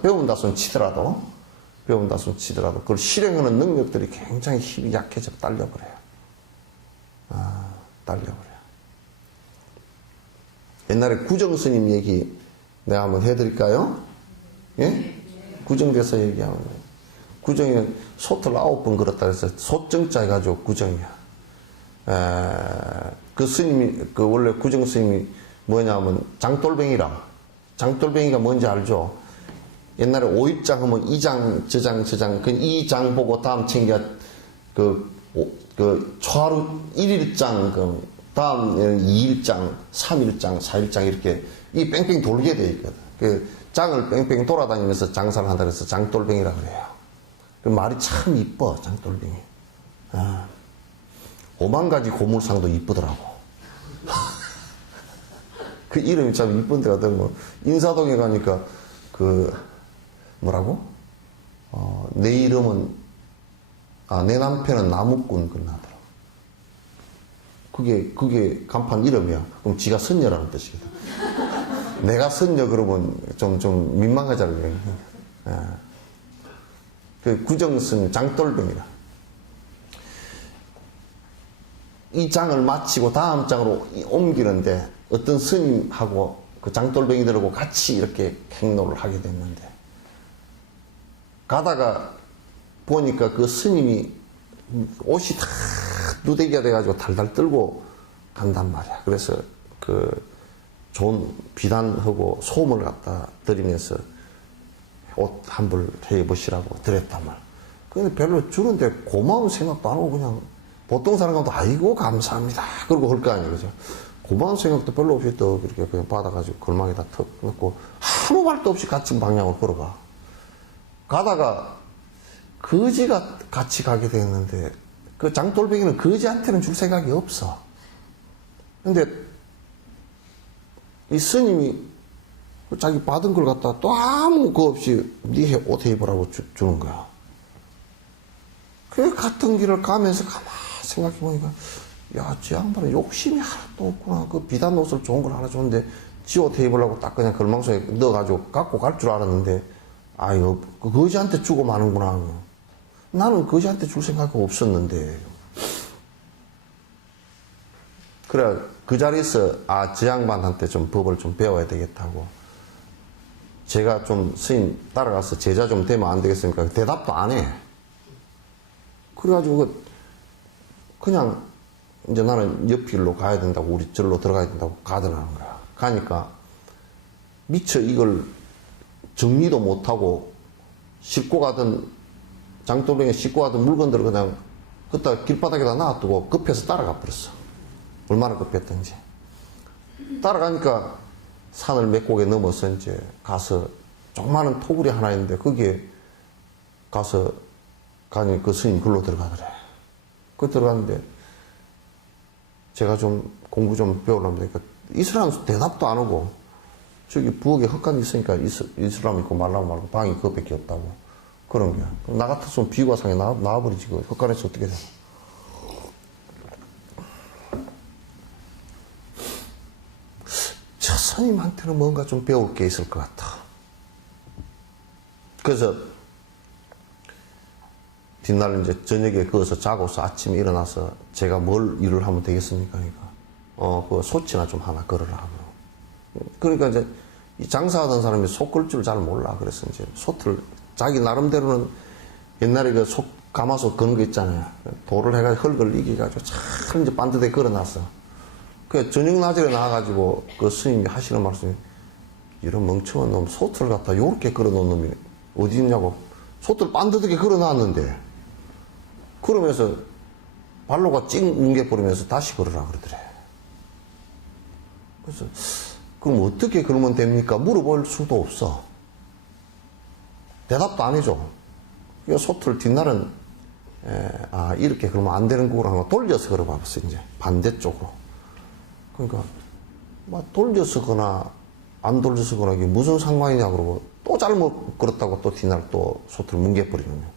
배운다 손 치더라도 그걸 실행하는 능력들이 굉장히 힘이 약해져 딸려버려요. 딸려버려요. 옛날에 구정스님 얘기 내가 한번 해드릴까요? 예? 구정돼서 얘기하면 구정이는 소틀 9번 걸었다 해서 소정자 해가지고 구정이야. 그 스님이 원래 구정 스님이 뭐냐면 장돌뱅이라. 장돌뱅이가 뭔지 알죠? 옛날에 5입장 하면 2장, 저장. 그 2장 보고 다음 챙겨 초하루 1일장, 다음 2일장, 3일장, 4일장 이렇게 이 뺑뺑 돌게 돼 있거든. 그 장을 뺑뺑 돌아다니면서 장사를 한다 그래서 장돌뱅이라 그래요. 그 말이 참 이뻐, 장돌뱅이. 5만 가지 고물상도 이쁘더라고. 그 이름이 참 이쁜 데가 뭐 인사동에 가니까 뭐라고? 내 이름은 내 남편은 나무꾼 끝나더라. 그게 간판 이름이야. 그럼 지가 선녀라는 뜻이거든. 내가 선녀 그러면 좀 민망하잖아요. 그 구정스님 장돌뱅이라. 이 장을 마치고 다음 장으로 옮기는데 어떤 스님하고 그 장돌뱅이들하고 같이 이렇게 행로를 하게 됐는데 가다가 보니까 그 스님이 옷이 다 누대기가 돼가지고 달달 떨고 간단 말이야. 그래서 좋은 비단하고 솜을 갖다 드리면서 옷 환불 해보시라고 드렸단 말이야. 근데 별로 주는데 고마운 생각도 안 하고 그냥 보통 사람 같으면 아이고 감사합니다 그러고 할 거 아니에요. 그죠? 고마운 생각도 별로 없이 또 그렇게 그냥 받아가지고 걸망에다 턱 넣고 아무 말도 없이 같이 방향으로 걸어가. 가다가 거지가 같이 가게 됐는데 그 장돌뱅이는 거지한테는 줄 생각이 없어. 근데 이 스님이 자기 받은 걸 갖다 또 아무 거 없이 네 옷 입으라고 주는 거야. 그 같은 길을 가면서 가만히 생각해보니까 야, 저 양반은 욕심이 하나도 없구나. 그 비단 옷을 좋은 걸 하나 줬는데 지 옷 입으려고 딱 그냥 걸망소에 넣어가지고 갖고 갈 줄 알았는데 아유, 그 거지한테 주고 마는구나. 나는 거지한테 줄 생각이 없었는데. 그래, 그 자리에서, 저 양반한테 좀 법을 좀 배워야 되겠다고. 제가 좀 스님 따라가서 제자 좀 되면 안 되겠습니까? 대답도 안 해. 그래가지고, 그냥, 이제 나는 옆길로 가야 된다고, 우리 절로 들어가야 된다고 가더라는 거야. 가니까, 미처 이걸 정리도 못하고, 싣고 가던, 장돌뱅이에 싣고 가던 물건들을 그냥, 그따 길바닥에다 놔두고 급해서 따라가 버렸어. 얼마나 급했던지. 따라가니까 산을 몇 곡에 넘어서 이제 가서 조그마한 토구리 하나 있는데 거기에 가서 가니 그 스님 글로 들어가더래. 그 들어갔는데 제가 좀 공부 좀 배우려면 그러니까 이슬람 대답도 안 하고 저기 부엌에 헛간이 있으니까 이슬람 있고 말라고 말고 방이 그것밖에 없다고 그런 거야. 나 같았으면 비과상에 나와버리지. 그 헛간에서 어떻게 돼. 저 스님한테는 뭔가 좀 배울 게 있을 것 같아. 그래서 뒷날 이제 저녁에 거기서 자고서 아침에 일어나서 제가 뭘 일을 하면 되겠습니까? 그러니까 그 소치나 좀 하나 걸으라. 그러니까 이제 장사하던 사람이 소 끌 줄 잘 몰라. 그래서 이제 소틀 자기 나름대로는 옛날에 그 소 가마솥 그런 거 있잖아요. 돌을 해가지고 흙을 이겨가지고 참 이제 반듯하게 걸어놨어. 그 저녁 낮에 나와가지고 그 스님이 하시는 말씀이 이런 멍청한 놈 소틀 갖다 요렇게 걸어놓은 놈이 어디 있냐고 소틀 반듯하게 걸어놨는데 그러면서 발로가 찡 뭉개버리면서 다시 걸으라 그러더래. 그래서 그럼 어떻게 그러면 됩니까? 물어볼 수도 없어. 대답도 안 해줘. 소틀 뒷날은 이렇게 그러면 안 되는 거구나 하고 돌려서 걸어봤어. 이제 반대쪽으로. 그러니까 막 돌려서거나 안 돌려서거나 이게 무슨 상관이냐 그러고 또 잘못 걸었다고 또 뒷날 또 소틀 뭉개버리는 거야.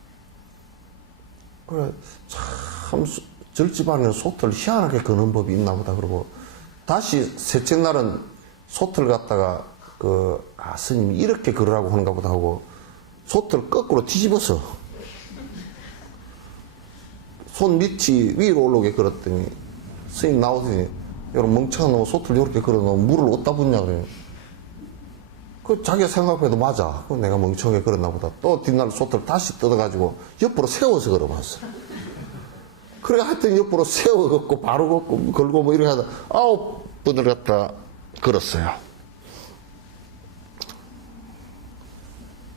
그래 참 절집안에는 소틀 희한하게 거는 법이 있나 보다 그러고 다시 셋째 날은 소틀 갖다가 스님이 이렇게 걸으라고 하는가 보다 하고 소틀 거꾸로 뒤집어서 손 밑이 위로 올라오게 걸었더니 스님 나오더니 여러분 멍청한 놈 소틀 이렇게 걸어놓으면 물을 어디다 붓냐 그래요. 그 자기가 생각해도 맞아. 그 내가 멍청하게 걸었나 보다. 또 뒷날 소틀 다시 뜯어가지고 옆으로 세워서 걸어봤어. 그래 하여튼 옆으로 세워 걷고 바로 걷고 걸고 뭐 이렇게 하다 9번을 갖다 걸었어요.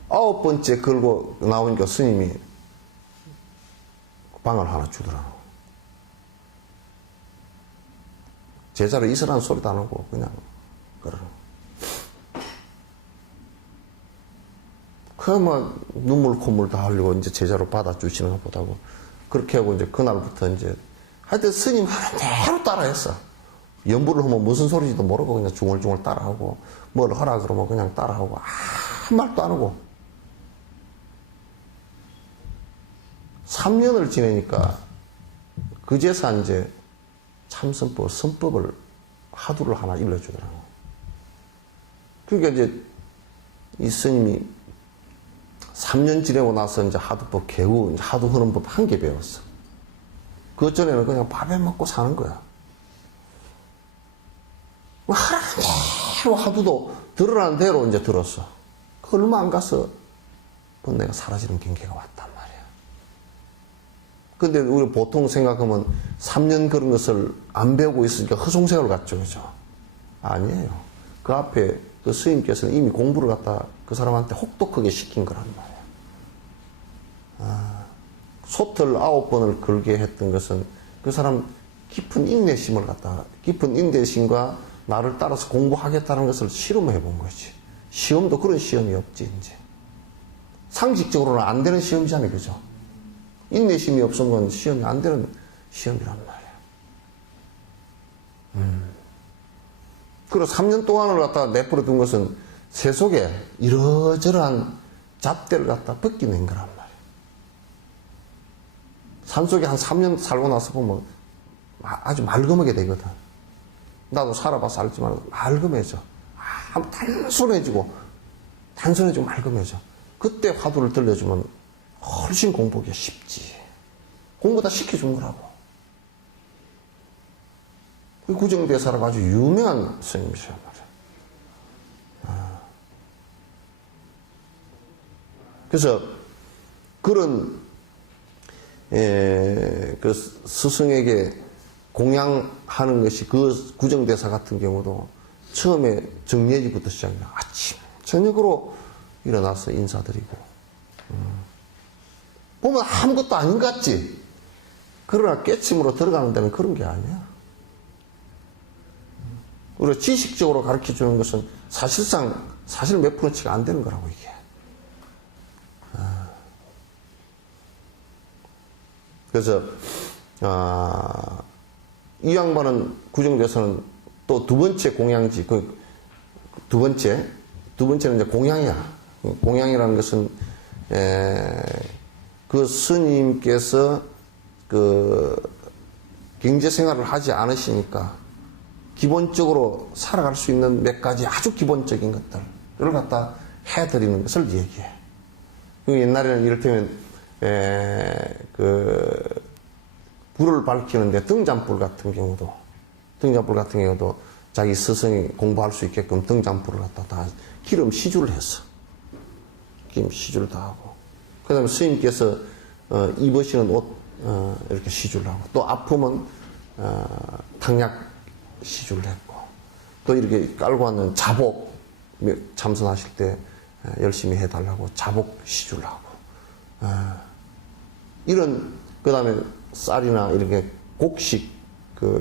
9번째 걸고 나오니까 스님이 방을 하나 주더라고. 제자로 있으라는 소리도 안 하고 그냥 걸어. 그만 눈물 콧물 다 흘리고 이제 제자로 받아주시는 것보다고 그렇게 하고 이제 그날부터 이제 하여튼 스님 하는 대로 따라했어. 연부를 하면 무슨 소리인지도 모르고 그냥 중얼중얼 따라하고 뭘 하라 그러면 그냥 따라하고 아무 말도 안 하고 3년을 지내니까 그제서 이제 참선법, 선법을 하두를 하나 일러주더라고. 그러니까 이제 이 스님이 3년 지내고 나서 이제 하두법 개우, 이제 하두 하는 법 한 개 배웠어. 그 전에는 그냥 밥에 먹고 사는 거야. 하라고 하두도 들으라는 대로 이제 들었어. 그 얼마 안 가서 내가 사라지는 경계가 왔단 말이야. 근데 우리 보통 생각하면 3년 그런 것을 안 배우고 있으니까 허송세월 같죠, 그죠? 아니에요. 그 앞에 그 스님께서는 이미 공부를 갖다 그 사람한테 혹독하게 시킨 거란 말이야. 소틀 9번을 걸게 했던 것은 그 사람 깊은 인내심을 갖다가, 깊은 인내심과 나를 따라서 공부하겠다는 것을 실험해 본 거지. 시험도 그런 시험이 없지, 이제. 상식적으로는 안 되는 시험이잖아요, 그죠? 인내심이 없은 건 시험이 안 되는 시험이란 말이야. 그리고 3년 동안을 갖다가 내버려 둔 것은 세속에 이러저러한 잡대를 갖다 벗겨낸 거란 말이야. 산속에 한 3년 살고 나서 보면 아주 말끔하게 되거든. 나도 살아봐서 알지만 말끔해져. 단순해지고 말끔해져. 그때 화두를 들려주면 훨씬 공부하기가 쉽지. 공부 다 시켜준 거라고. 그 구정대사라고 아주 유명한 스님이셔 말이야. 그래서 그런 그 스승에게 공양하는 것이 그 구정대사 같은 경우도 처음에 정례지부터 시작이야. 아침 저녁으로 일어나서 인사드리고 보면 아무것도 아닌 것 같지. 그러나 깨침으로 들어가는 데는 그런 게 아니야. 그리고 지식적으로 가르쳐주는 것은 사실 몇 프로치가 안 되는 거라고 이게. 그래서 이 양반은 구정대사는 또 두 번째 공양지, 두 번째는 이제 공양이야. 공양이라는 것은 그 스님께서 그 경제 생활을 하지 않으시니까 기본적으로 살아갈 수 있는 몇 가지 아주 기본적인 것들을 갖다 해드리는 것을 얘기해. 옛날에는 이를테면 불을 밝히는데 등잔불 같은 경우도 자기 스승이 공부할 수 있게끔 등잔불을 갖다 다 기름 시주를 했어. 기름 시주를 다 하고. 그 다음에 스님께서 입으시는 옷 이렇게 시주를 하고 또 아프면 탕약 시주를 했고, 또 이렇게 깔고 왔는 자복 참선하실 때 열심히 해달라고 자복 시주를 하고, 이런, 그 다음에 쌀이나 이렇게 곡식,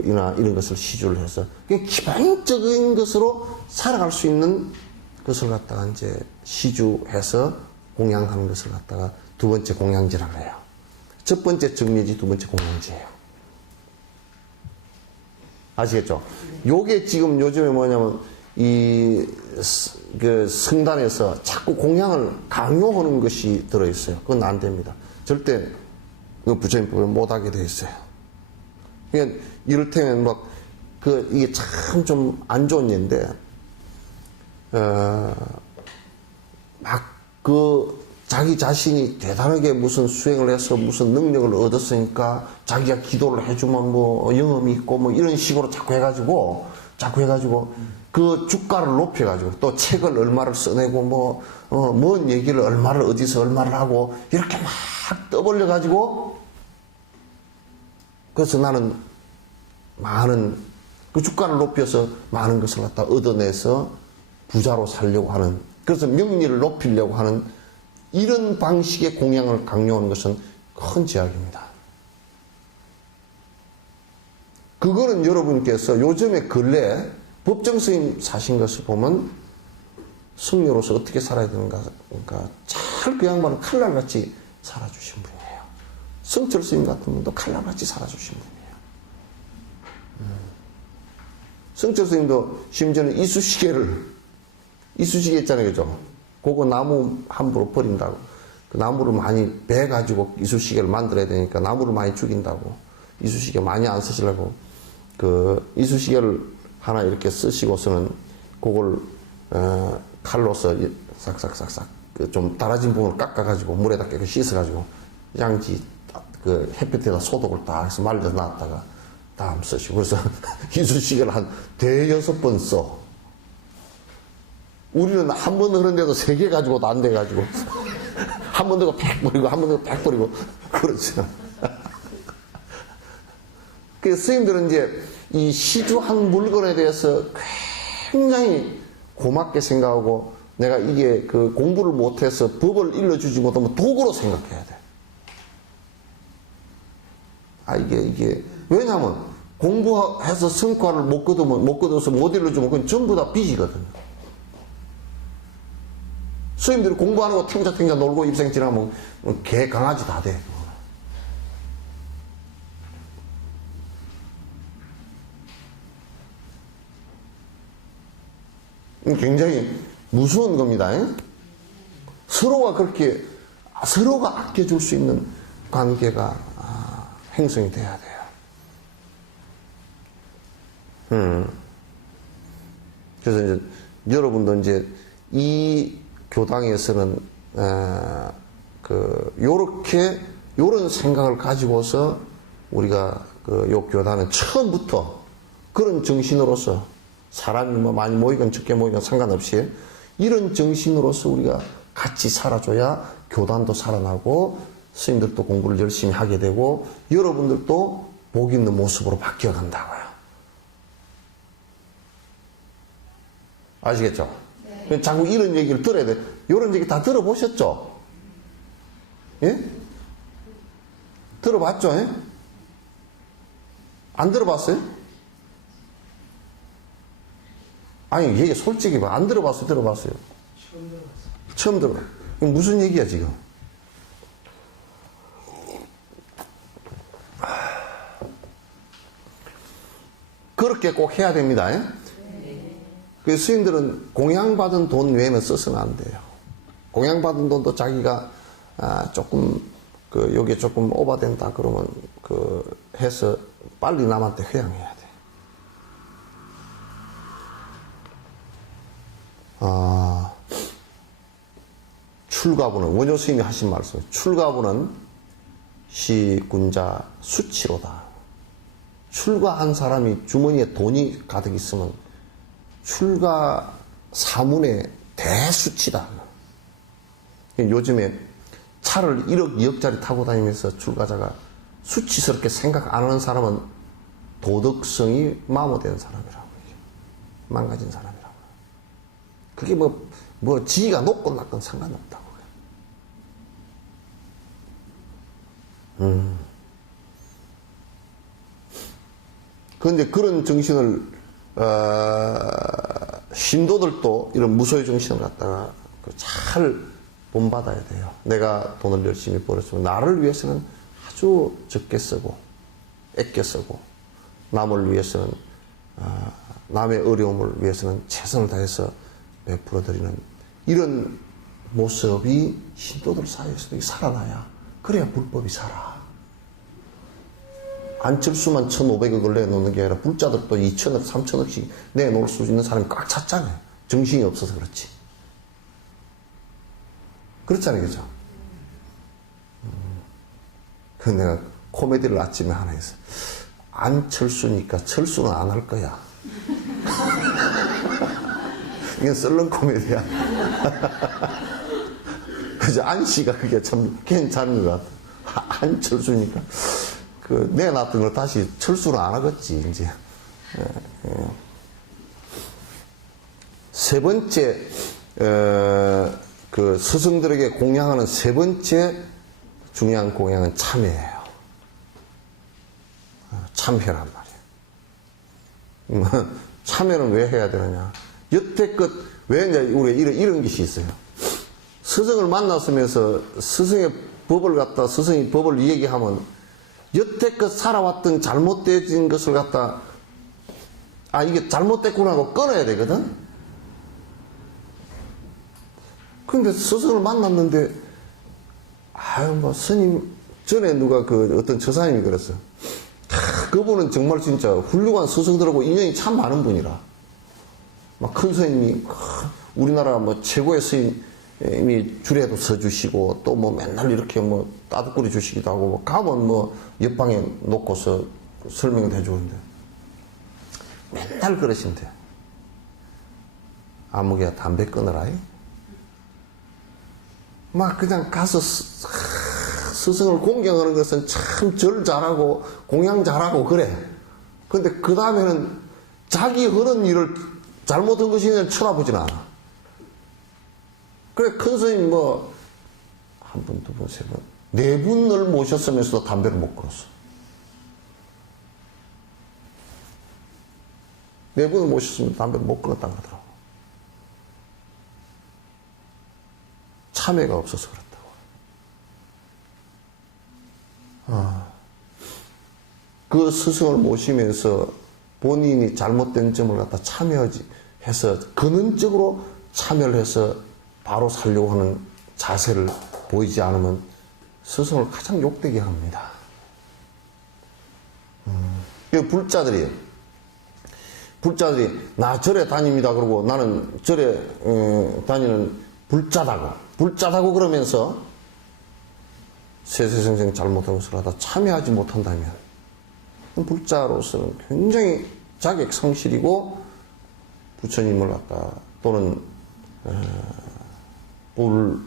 이나 이런 것을 시주를 해서, 기본적인 것으로 살아갈 수 있는 것을 갖다가 이제 시주해서 공양하는 것을 갖다가 두 번째 공양지라고 해요. 첫 번째 정례지, 두 번째 공양지예요. 아시겠죠? 요게 지금 요즘에 뭐냐면, 성단에서 자꾸 공양을 강요하는 것이 들어있어요. 그건 안 됩니다. 절대, 부처님법을 못하게 되어 있어요. 그러니까, 이를테면 이게 참 좀 안 좋은 예인데, 자기 자신이 대단하게 무슨 수행을 해서 무슨 능력을 얻었으니까 자기가 기도를 해주면 영험이 있고 이런 식으로 자꾸 해가지고 그 주가를 높여가지고 또 책을 얼마를 써내고 뭔 얘기를 얼마를 어디서 얼마를 하고 이렇게 막 떠벌려가지고 그래서 나는 많은 그 주가를 높여서 많은 것을 갖다 얻어내서 부자로 살려고 하는, 그래서 명리를 높이려고 하는 이런 방식의 공양을 강요하는 것은 큰 제약입니다. 그거는 여러분께서 요즘에 근래 법정 스님 사신 것을 보면 승려로서 어떻게 살아야 되는가, 그러니까 잘 그 양반은 칼날같이 살아주신 분이에요. 성철 스님 같은 분도 칼날같이 살아주신 분이에요. 성철 스님도 심지어는 이쑤시개 있잖아요, 그죠? 그거 나무 함부로 버린다고. 그 나무를 많이 베가지고 이쑤시개를 만들어야 되니까 나무를 많이 죽인다고. 이쑤시개 많이 안 쓰시려고. 이쑤시개를 하나 이렇게 쓰시고서는 그걸, 칼로서 싹싹싹싹, 좀 달아진 부분을 깎아가지고 물에다 깨끗이 씻어가지고 양지, 햇빛에다 소독을 다 해서 말려 놨다가 다음 쓰시고. 그래서 이쑤시개를 한 대여섯 번 써. 우리는 한 번 흐른데도 3개 가지고도 안 돼가지고. 한 번 되고 100 버리고, 한 번 되고 100 버리고. 그렇죠. 그래서 스님들은 이제 이 시주한 물건에 대해서 굉장히 고맙게 생각하고, 내가 이게 공부를 못해서 법을 일러주지 못하면 도구로 생각해야 돼. 이게, 왜냐면 공부해서 성과를 못 거둬서 못 일러주면 그건 전부 다 빚이거든요. 스님들이 공부하는 거 탱자탱자 놀고 입생 지나면 개, 강아지 다 돼. 굉장히 무서운 겁니다. 서로가 아껴줄 수 있는 관계가 형성이 돼야 돼요. 그래서 이제 여러분도 이제 이 교당에서는 요런 생각을 가지고서 우리가 요 교단은 처음부터 그런 정신으로서 사람이 많이 모이건 적게 모이건 상관없이 이런 정신으로서 우리가 같이 살아줘야 교단도 살아나고 스님들도 공부를 열심히 하게 되고 여러분들도 복 있는 모습으로 바뀌어간다고요. 아시겠죠? 네. 자꾸 이런 얘기를 들어야 돼. 이런 얘기 다 들어보셨죠? 예? 들어봤죠? 예? 안 들어봤어요? 아니, 얘기 솔직히 안 들어봤어요? 들어봤어요? 처음 들어봤어요. 무슨 얘기야, 지금? 그렇게 꼭 해야 됩니다. 예? 그 스님들은 공양받은 돈 외에는 써서는 안 돼요. 공양받은 돈도 자기가 조금 요게 조금 오버된다 그러면 해서 빨리 남한테 회양해야 돼. 출가부는 원효 스님이 하신 말씀. 출가부는 시군자 수치로다. 출가한 사람이 주머니에 돈이 가득 있으면 출가 사문의 대수치다. 요즘에 차를 1억, 2억짜리 타고 다니면서 출가자가 수치스럽게 생각 안 하는 사람은 도덕성이 마모된 사람이라고. 망가진 사람이라고. 그게 뭐 지위가 높고 낮건 상관없다고. 그런데 그런 정신을 신도들도 이런 무소유 정신을 갖다가 잘 본받아야 돼요. 내가 돈을 열심히 벌었으면 나를 위해서는 아주 적게 쓰고 아껴 쓰고 남을 위해서는 남의 어려움을 위해서는 최선을 다해서 베풀어 드리는 이런 모습이 신도들 사이에서도 살아나야 그래야 불법이 살아. 안철수만 1,500억을 내놓는 게 아니라 불자들도 2천억, 3천억씩 내놓을 수 있는 사람이 꽉 찼잖아요. 정신이 없어서 그렇지. 그렇잖아요, 그죠? 그 내가 코미디를 아침에 하나 했어. 안철수니까 철수는 안 할 거야. 이건 썰렁 코미디야. 그죠? 안씨가 그게 참 괜찮은 것 같아. 안철수니까. 내놨던 걸 다시 철수를 안 하겠지, 이제. 세 번째, 그 스승들에게 공양하는 세 번째 중요한 공양은 참회예요. 참회란 말이에요. 참회는 왜 해야 되느냐? 여태껏, 왜 이제 우리 이런 것이 있어요. 스승을 만났으면서 스승의 법을 갖다, 스승이 법을 얘기하면 여태껏 살아왔던 잘못된 것을 갖다, 이게 잘못됐구나 하고 끊어야 되거든? 근데 스승을 만났는데, 스님, 전에 누가 어떤 처사님이 그랬어. 그분은 정말 진짜 훌륭한 스승들하고 인연이 참 많은 분이라. 막 큰 스님이, 우리나라 최고의 스님이 줄에도 서주시고, 또 맨날 이렇게 따뜻거리 주시기도 하고, 가면 옆방에 놓고서 설명을 해주는데, 맨날 그러신대. 아무개야 담배 끊어라. 막 그냥 가서 스승을 공경하는 것은 참 절 잘하고 공양 잘하고 그래. 근데 그 다음에는 자기 하는 일을 잘못한 것이 아니라 쳐다보진 않아. 그래 큰 스님 한 번, 두 번, 세 번, 네 분을 모셨으면서도 담배를 못 끊었어. 네 분을 모셨으면 담배를 못 끊었다 그러더라고. 참회가 없어서 그렇다고. 그 스승을 모시면서 본인이 잘못된 점을 갖다 참여해서 근원적으로 참여를 해서 바로 살려고 하는 자세를 보이지 않으면 스승을 가장 욕되게 합니다. 불자들이 나 절에 다닙니다 그러고 나는 절에 다니는 불자다고 그러면서 세세생생 잘못한 것을 하다 참여하지 못한다면 불자로서는 굉장히 자격 상실이고 부처님을 갖다 또는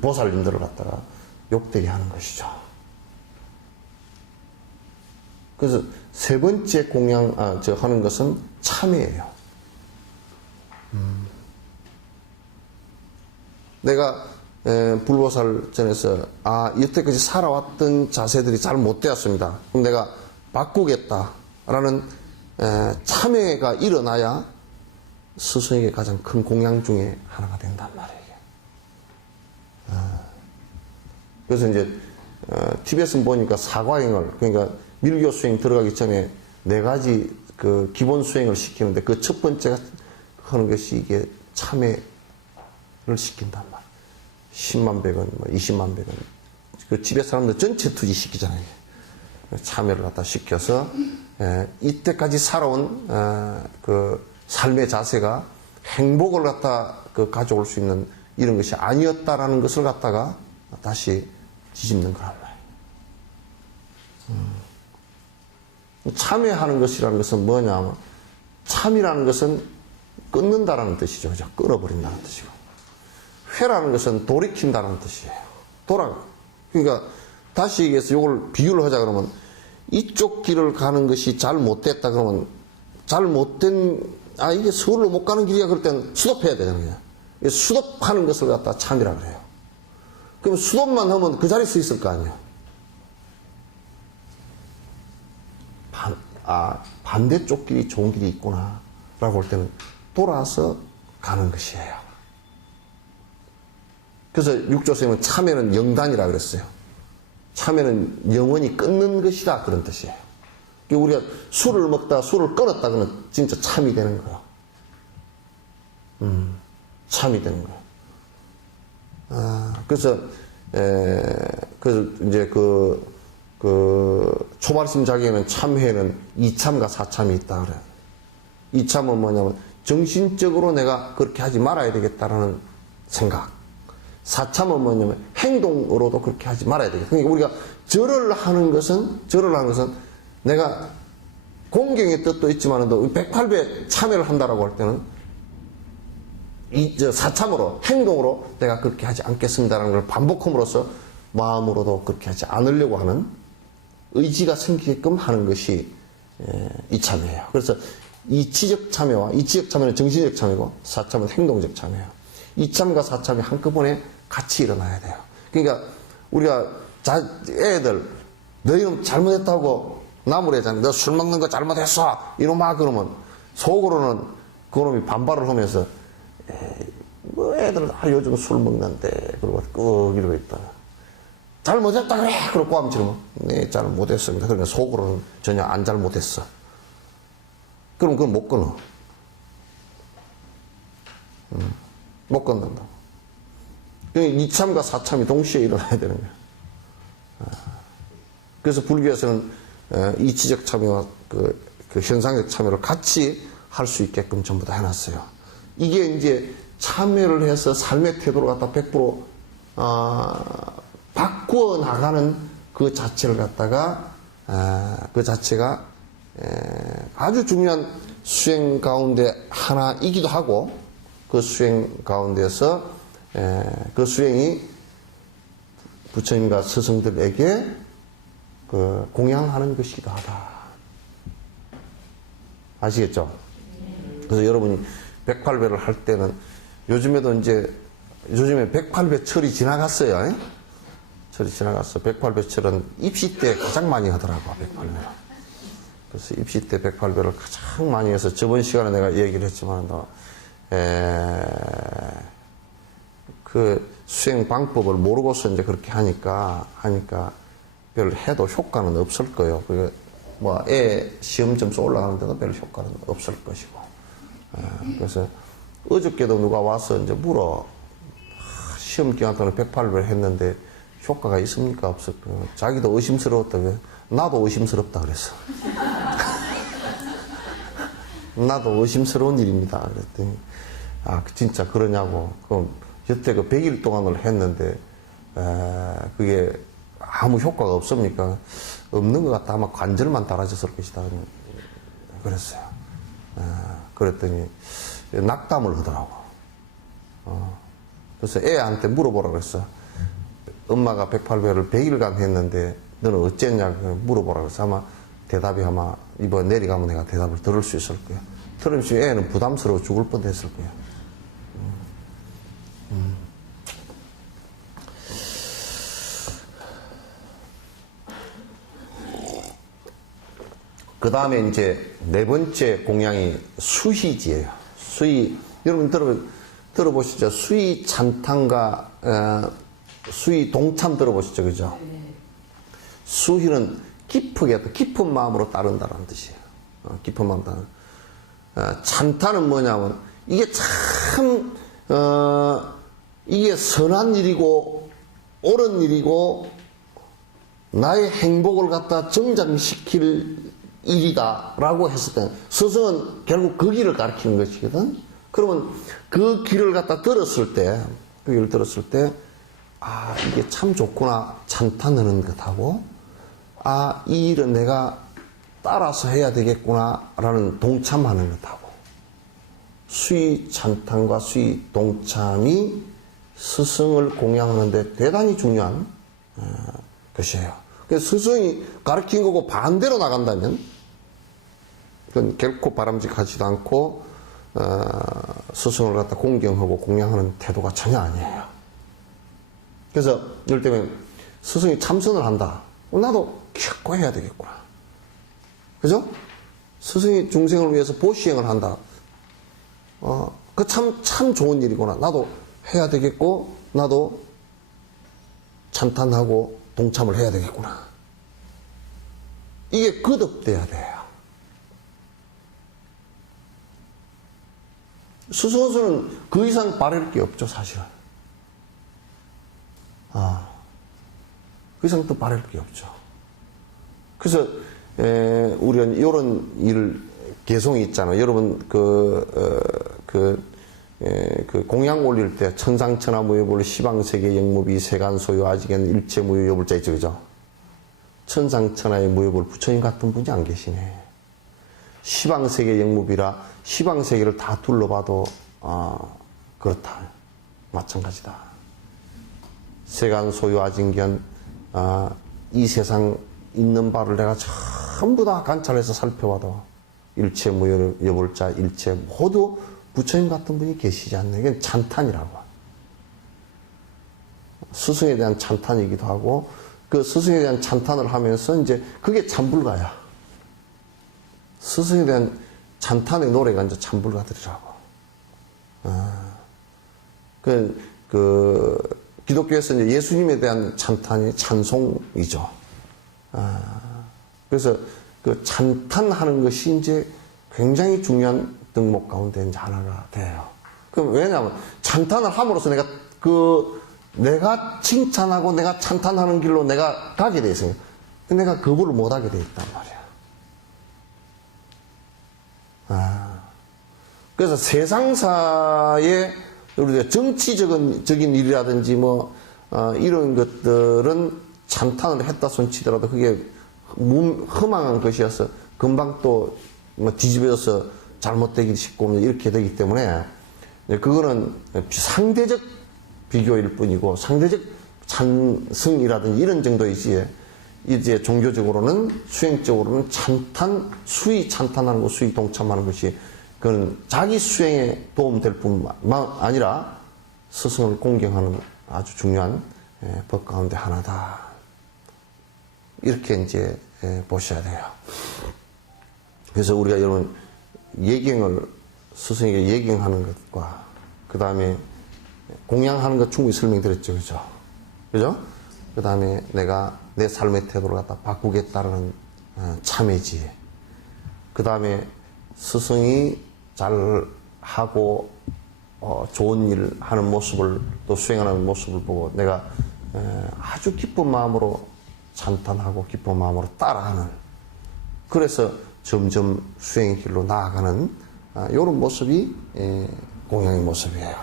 보살님들을 갖다가 욕되게 하는 것이죠. 그래서 세 번째 하는 것은 참회예요. 내가 불보살 전에서 여태까지 살아왔던 자세들이 잘 못되었습니다. 그럼 내가 바꾸겠다라는 참회가 일어나야 스승에게 가장 큰 공양 중에 하나가 된단 말이에요. 그래서 이제 티벳은 보니까 사과행을, 그러니까 밀교 수행 들어가기 전에 네 가지 그 기본 수행을 시키는데 그 첫 번째가 하는 것이 이게 참회를 시킨단 말이에요. 10만 백원, 20만 백원. 그 티벳 사람들 전체 투지시키잖아요. 참여를 갖다 시켜서, 이때까지 살아온, 그 삶의 자세가 행복을 갖다 가져올 수 있는 이런 것이 아니었다라는 것을 갖다가 다시 뒤집는 거란 말이에요. 참여하는 것이라는 것은 뭐냐면, 참이라는 것은 끊는다라는 뜻이죠. 그죠? 끊어버린다는 뜻이고. 회라는 것은 돌이킨다는 뜻이에요. 그러니까 다시 얘기해서 이걸 비유를 하자 그러면 이쪽 길을 가는 것이 잘 못됐다 그러면 이게 서울로 못 가는 길이야 그럴 때는 수도해야 되잖아요. 그냥. 수도하는 것을 갖다 참이라 그래요. 그럼 수도만 하면 그 자리에 서 있을 거 아니에요. 반대쪽 길이 좋은 길이 있구나 라고 할 때는 돌아서 가는 것이에요. 그래서 육조선생님은 참회는 영단이라 그랬어요. 참회는 영원히 끊는 것이다 그런 뜻이에요. 우리가 술을 먹다가 술을 끊었다 그러면 진짜 참이 되는 거예요. 참이 되는 거예요. 그래서 이제 초발심 자기에는 참회는 이참과 사참이 있다 그래요. 이참은 뭐냐면 정신적으로 내가 그렇게 하지 말아야 되겠다라는 생각. 사참은 뭐냐면 행동으로도 그렇게 하지 말아야 되겠다. 그러니까 우리가 절을 하는 것은 내가 공경의 뜻도 있지만도 108배 참회를 한다라고 할 때는 사참으로 행동으로 내가 그렇게 하지 않겠습니다라는 걸 반복함으로써 마음으로도 그렇게 하지 않으려고 하는 의지가 생기게끔 하는 것이 이참회예요. 그래서 이치적 참회와 이치적 참회는 정신적 참회고 사참은 행동적 참회예요. 이참과 사참이 한꺼번에 같이 일어나야 돼요. 그러니까 우리가 애들 너희는 잘못했다고 나무래잖아. 너 술 먹는 거 잘못했어. 이놈아 그러면 속으로는 그놈이 반발을 하면서 뭐 애들 요즘 술 먹는데 그러고 꾹 이러고 있다. 잘못했다 그래. 그러고 꽝치면 네 잘못했습니다. 그러니까 속으로는 전혀 안 잘못했어. 그럼 그건 못 끊어. 못 끊는다. 그러니까 이참과 사참이 동시에 일어나야 되는 거야. 그래서 불교에서는 이치적 참여와 그 현상적 참여를 같이 할 수 있게끔 전부 다 해놨어요. 이게 이제 참여를 해서 삶의 태도를 갖다 100% 바꾸어 나가는 그 자체를 갖다가 그 자체가 아주 중요한 수행 가운데 하나이기도 하고 그 수행 가운데서 그 수행이 부처님과 스승들에게 그 공양하는 것이기도 하다. 아시겠죠? 그래서 여러분이 108배를 할 때는 요즘에 108배 철이 지나갔어요. 철이 지나갔어. 108배 철은 입시 때 가장 많이 하더라고, 108배를. 그래서 입시 때 108배를 가장 많이 해서 저번 시간에 내가 얘기를 했지만, 그 수행 방법을 모르고서 이제 그렇게 하니까 별 해도 효과는 없을 거예요. 뭐 애 시험 점수 올라가는데도 별 효과는 없을 것이고. 그래서 어저께도 누가 와서 이제 물어. 시험 기간 동안 108배를 했는데 효과가 있습니까? 없을까요? 자기도 의심스러웠다. 나도 의심스럽다 그랬어. 나도 의심스러운 일입니다. 그랬더니 진짜 그러냐고. 그럼 여태 100일 동안을 했는데 그게 아무 효과가 없습니까? 없는 것 같다. 아마 관절만 달아졌을 것이다. 그랬어요. 그랬더니 낙담을 하더라고. 그래서 애한테 물어보라 그랬어. 엄마가 108배를 100일간 했는데 너는 어쨌냐 물어보라 그랬어. 아마 대답이 이번 내려가면 내가 대답을 들을 수 있을 거야. 들으면 애는 부담스러워 죽을 뻔했을 거야. 그 다음에 이제 네 번째 공양이 수희지예요. 수희, 여러분 들어보시죠? 수희 찬탄과 수희 동참 들어보시죠? 그죠? 수희는 깊은 마음으로 따른다는 뜻이에요. 깊은 마음 따른. 찬탄은 뭐냐면 이게 참 이게 선한 일이고 옳은 일이고 나의 행복을 갖다 정장시킬 일이다 라고 했을 때 스승은 결국 그 길을 가르치는 것이거든. 그러면 그 길을 갖다 들었을 때 이게 참 좋구나 찬탄하는 것하고 이 일은 내가 따라서 해야 되겠구나 라는 동참하는 것하고 수의 찬탄과 수의 동참이 스승을 공양하는 데 대단히 중요한 것이에요. 그래서 스승이 가르친 거고 반대로 나간다면 그건 결코 바람직하지도 않고 스승을 갖다 공경하고 공양하는 태도가 전혀 아니에요. 그래서 이럴 때면 스승이 참선을 한다. 나도 기꺼 해야 되겠구나. 그죠? 스승이 중생을 위해서 보시행을 한다. 그 참 좋은 일이구나. 나도 해야 되겠고, 나도 찬탄하고 동참을 해야 되겠구나. 이게 거듭돼야 돼요. 스승으로서는 그 이상 바랄 게 없죠, 사실은. 그 이상 또 바랄 게 없죠. 그래서, 우리는 이런 일, 개송이 있잖아요. 여러분, 공양 올릴 때, 천상천하 무효불, 시방세계 영무비, 세간소유, 아직은 일체 무효여불자 있죠, 그죠? 천상천하의 무효불, 부처님 같은 분이 안 계시네. 시방세계 영무비라, 시방세계를 다 둘러봐도, 그렇다. 마찬가지다. 세간소유, 아직견, 이 세상 있는 바를 내가 전부 다 관찰해서 살펴봐도, 일체 무효여불자, 일체 모두 부처님 같은 분이 계시지 않네. 이건 찬탄이라고. 스승에 대한 찬탄이기도 하고, 그 스승에 대한 찬탄을 하면서 이제 그게 참불가야. 스승에 대한 찬탄의 노래가 이제 참불가들이라고. 기독교에서 이제 예수님에 대한 찬탄이 찬송이죠. 그래서 그 찬탄하는 것이 이제 굉장히 중요한 덕목 가운데 이제 하나가 돼요. 그럼 왜냐하면 찬탄을 함으로써 내가 칭찬하고 내가 찬탄하는 길로 내가 가게 돼 있어요. 내가 거부를 못 하게 돼 있단 말이야. 그래서 세상사의 우리가 정치적인 일이라든지 이런 것들은 찬탄을 했다 손치더라도 그게 허망한 것이어서 금방 또 뒤집어져서 잘못되기 쉽고 이렇게 되기 때문에 그거는 상대적 비교일 뿐이고 상대적 찬승이라든지 이런 정도이지 이제 종교적으로는 수행적으로는 수의 찬탄하는 것, 수의 동참하는 것이 그건 자기 수행에 도움될 뿐만 아니라 스승을 공경하는 아주 중요한 법 가운데 하나다. 이렇게 이제 보셔야 돼요. 그래서 우리가 여러분 스승에게 예경하는 것과 그 다음에 공양하는 것 충분히 설명드렸죠, 그죠? 그 다음에 내가 내 삶의 태도를 갖다 바꾸겠다는 참회지. 그 다음에 스승이 잘 하고 좋은 일 하는 모습을 또 수행하는 모습을 보고 내가 아주 기쁜 마음으로 찬탄하고 기쁜 마음으로 따라하는, 그래서 점점 수행의 길로 나아가는 이런 모습이 공양의 모습이에요.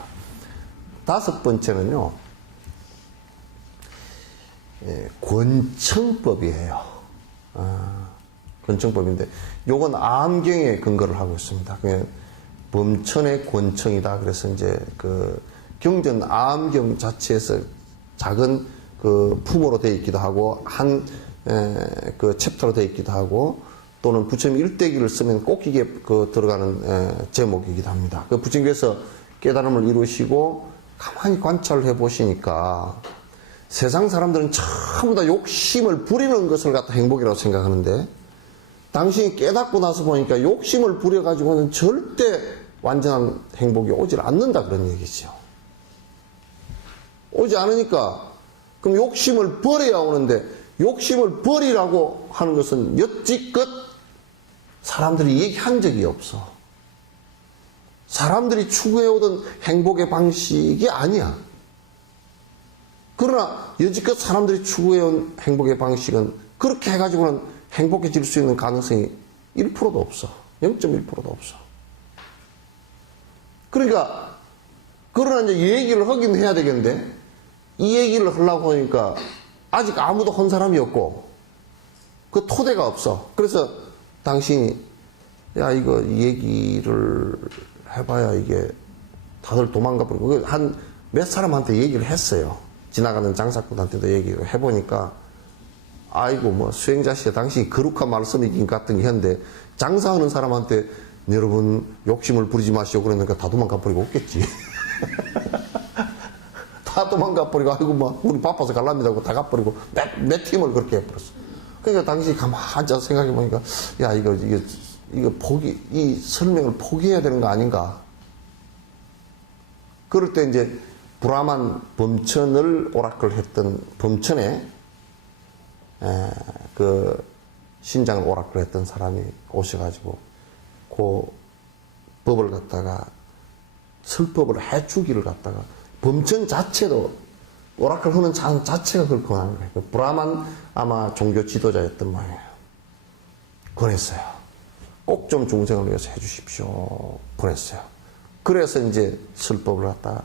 다섯 번째는요, 권청법이에요. 권청법인데 요건 암경에 근거를 하고 있습니다. 그냥 범천의 권청이다. 그래서 이제 그 경전 암경 자체에서 작은 그 품으로 되어 있기도 하고 그 챕터로 되어 있기도 하고 또는 부처님 일대기를 쓰면 꼭 이게 들어가는 제목이기도 합니다. 그 부처님께서 깨달음을 이루시고 가만히 관찰을 해 보시니까 세상 사람들은 전부 다 욕심을 부리는 것을 갖다 행복이라고 생각하는데 당신이 깨닫고 나서 보니까 욕심을 부려가지고는 절대 완전한 행복이 오질 않는다 그런 얘기죠. 오지 않으니까 그럼 욕심을 버려야 오는데 욕심을 버리라고 하는 것은 여지껏 사람들이 얘기한 적이 없어. 사람들이 추구해오던 행복의 방식이 아니야. 그러나 여지껏 사람들이 추구해온 행복의 방식은 그렇게 해가지고는 행복해질 수 있는 가능성이 1%도 없어. 0.1%도 없어. 그러니까 그러나 이제 이 얘기를 하긴 해야 되겠는데 이 얘기를 하려고 하니까 아직 아무도 한 사람이 없고 그 토대가 없어. 그래서 당신이 야 이거 이 얘기를 해봐야 이게 다들 도망가 버리고 한 몇 사람한테 얘기를 했어요. 지나가는 장사꾼한테도 얘기를 해보니까 아이고, 뭐, 수행자시여, 당신이 거룩한 말씀이긴 같은 게 했는데, 장사하는 사람한테, 여러분, 욕심을 부리지 마시오. 그러니까 다 도망가 버리고 없겠지. 다 도망가 버리고, 아이고, 뭐, 우리 바빠서 갈랍니다 하고 다 가버리고, 몇 팀을 그렇게 해버렸어. 그러니까 당신이 가만히 앉아서 생각해보니까, 야, 이거 이 설명을 포기해야 되는 거 아닌가. 그럴 때 이제, 브라만 범천을 오라클 했던 범천에 그 신장을 오라클 했던 사람이 오셔가지고 그 법을 갖다가 설법을 해주기를 갖다가 범천 자체도 오라클 하는 자체가 그걸 권하는 거예요. 브라만 아마 종교 지도자였던 모양이에요. 권했어요. 꼭 좀 중생을 위해서 해주십시오. 권했어요. 그래서 이제 설법을 갖다가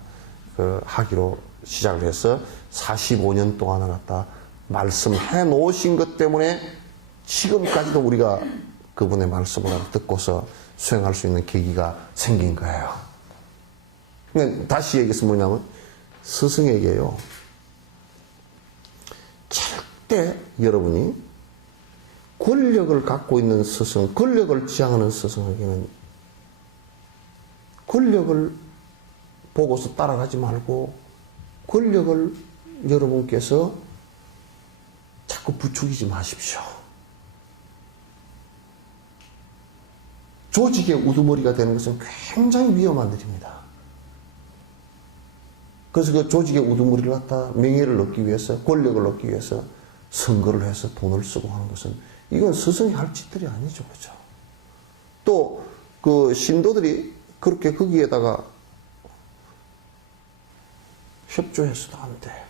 하기로 시작을 해서 45년 동안을 갖다 말씀해 놓으신 것 때문에 지금까지도 우리가 그분의 말씀을 듣고서 수행할 수 있는 계기가 생긴 거예요. 그러니까 다시 얘기해서 뭐냐면 스승에게요. 절대 여러분이 권력을 갖고 있는 스승, 권력을 지향하는 스승에게는 권력을 보고서 따라가지 말고 권력을 여러분께서 자꾸 부추기지 마십시오. 조직의 우두머리가 되는 것은 굉장히 위험한 일입니다. 그래서 그 조직의 우두머리를 갖다 명예를 얻기 위해서, 권력을 얻기 위해서 선거를 해서 돈을 쓰고 하는 것은 이건 스승이 할 짓들이 아니죠. 그죠? 또 그 신도들이 그렇게 거기에다가 협조해서도 안 돼.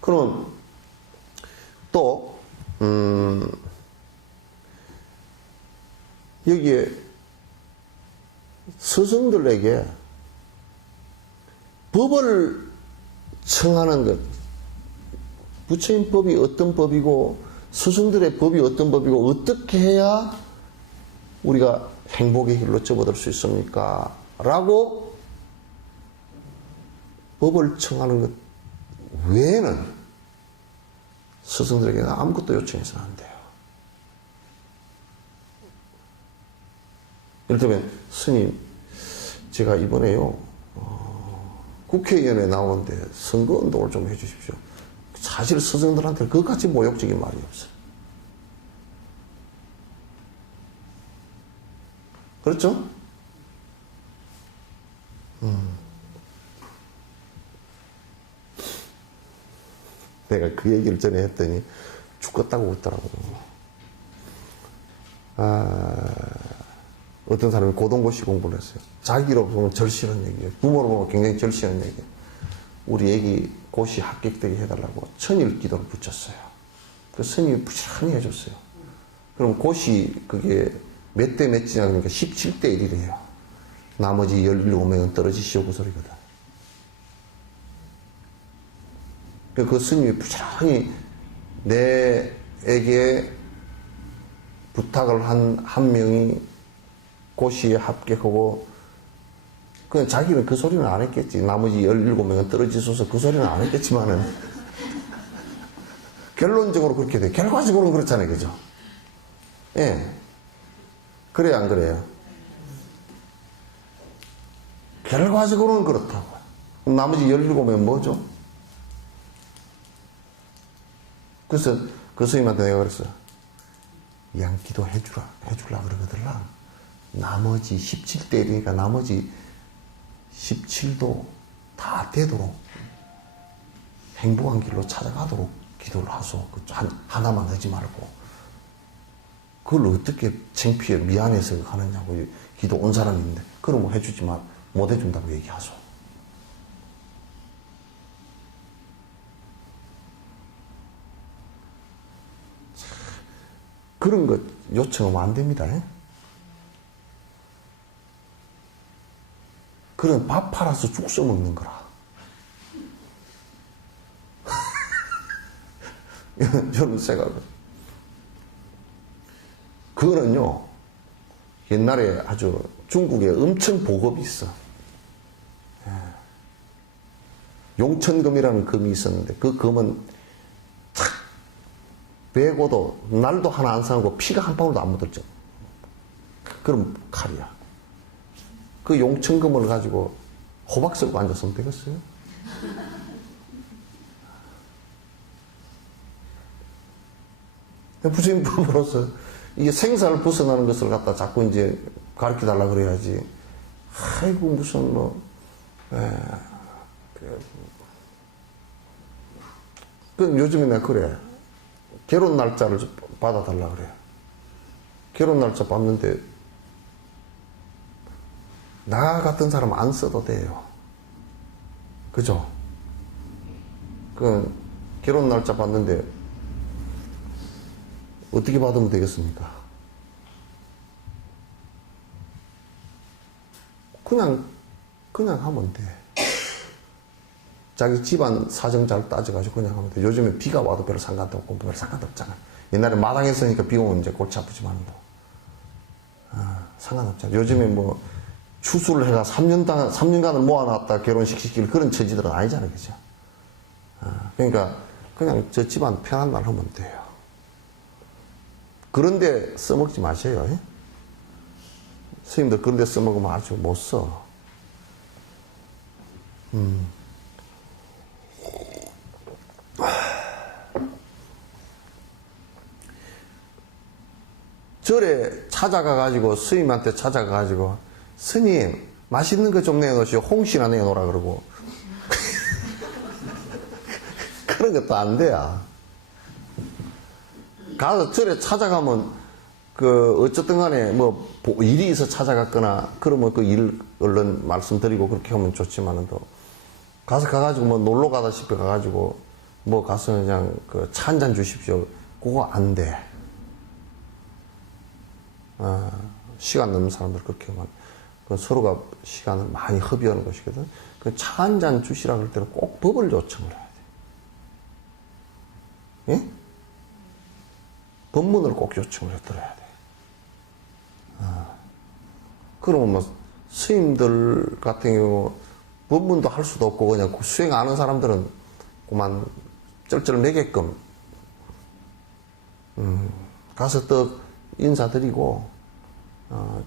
그럼 또 여기에 스승들에게 법을 청하는 것, 부처님 법이 어떤 법이고 스승들의 법이 어떤 법이고 어떻게 해야 우리가 행복의 길로 접어들 수 있습니까? 라고 법을 청하는 것 외에는 스승들에게는 아무것도 요청해서는 안 돼요. 이를테면 스님, 제가 이번에요 국회의원에 나오는데 선거운동을 좀 해주십시오. 사실 스승들한테 그것같이 모욕적인 말이 없어요. 그렇죠? 내가 그 얘기를 전에 했더니 죽겠다고 웃더라고요. 어떤 사람이 고등고시 공부를 했어요. 자기로 보면 절실한 얘기예요. 부모로 보면 굉장히 절실한 얘기예요. 우리 애기 고시 합격되게 해달라고 천일 기도를 붙였어요. 그 스님이 부지런히 해줬어요. 그럼 고시 그게 몇 대 몇이냐 그러니까 17대 1이래요. 나머지 17명은 떨어지시오 그 소리거든. 그 스님이 부지런히 내에게 부탁을 한 명이 고시에 합격하고 그냥 자기는 그 소리는 안 했겠지. 나머지 17명은 떨어지셔서 그 소리는 안 했겠지만은 결론적으로 그렇게 돼. 결과적으로는 그렇잖아요. 그죠? 예. 그래요, 안 그래요? 결과적으로는 그렇다고. 그럼 나머지 17명은 뭐죠? 그래서 그 스님한테 내가 그랬어. 양 기도해주라 그러거들라. 나머지 17대 1이니까 나머지 17도 다 되도록 행복한 길로 찾아가도록 기도를 하소. 하나만 하지 말고. 그걸 어떻게 창피해 미안해서 하느냐고. 기도 온 사람인데 그러면 해주지만 못 해준다고 얘기하소. 그런 것 요청하면 안 됩니다. 그런 밥 팔아서 죽 써먹는 거라. 저는 생각을. 그거는요, 옛날에 아주 중국에 엄청 보급이 있어. 용천금이라는 금이 있었는데 그 금은 탁 베고도 날도 하나 안 상하고 피가 한 방울도 안 묻었죠. 그럼 칼이야. 그 용천금을 가지고 호박 썰고 앉았으면 되겠어요? 부처님 법으로서 이게 생사를 벗어나는 것을 갖다 자꾸 이제 가르쳐 달라 그래야지. 아이고 무슨 뭐 그 요즘에 내가 그래. 결혼 날짜를 받아달라 그래. 결혼 날짜 받는데 나 같은 사람 안 써도 돼요. 그죠? 그 결혼 날짜 받는데 어떻게 받으면 되겠습니까? 그냥 하면 돼. 자기 집안 사정 잘 따져가지고 그냥 하면 돼. 요즘에 비가 와도 별 상관도 없고 별 상관도 없잖아. 옛날에 마당에 있으니까 비 오면 이제 골치 아프지만 뭐 상관없잖아. 요즘에 뭐 추수를 해가 3년간을 모아놨다 결혼식 시킬 그런 처지들은 아니잖아, 그죠? 그러니까 그냥 저 집안 편한 날 하면 돼요. 그런데 써먹지 마세요. 예? 스님들 그런데 써먹으면 아주 못 써. 절에 찾아가가지고 스님한테 찾아가가지고 스님 맛있는 거 좀 내놓으시오. 홍시나 내놓으라 그러고 그런 것도 안 돼요. 가서 절에 찾아가면 그 어쨌든 간에 뭐 일이 있어 찾아갔거나 그러면 그 일 얼른 말씀드리고 그렇게 하면 좋지만은 또 가가지고 뭐 놀러 가다시피 가가지고 뭐 가서 그냥 그 차 한 잔 주십시오. 그거 안 돼. 시간 넘는 사람들 그렇게 하면 그 서로가 시간을 많이 허비하는 것이거든. 그 차 한 잔 주시라 그럴 때는 꼭 법을 요청을 해야 돼. 예? 법문을 꼭 요청을 해 들어야 돼. 그러면 뭐 스님들 같은 경우 법문도 할 수도 없고 그냥 수행 안 하는 사람들은 그만 쩔쩔 매게끔 가서 또 인사드리고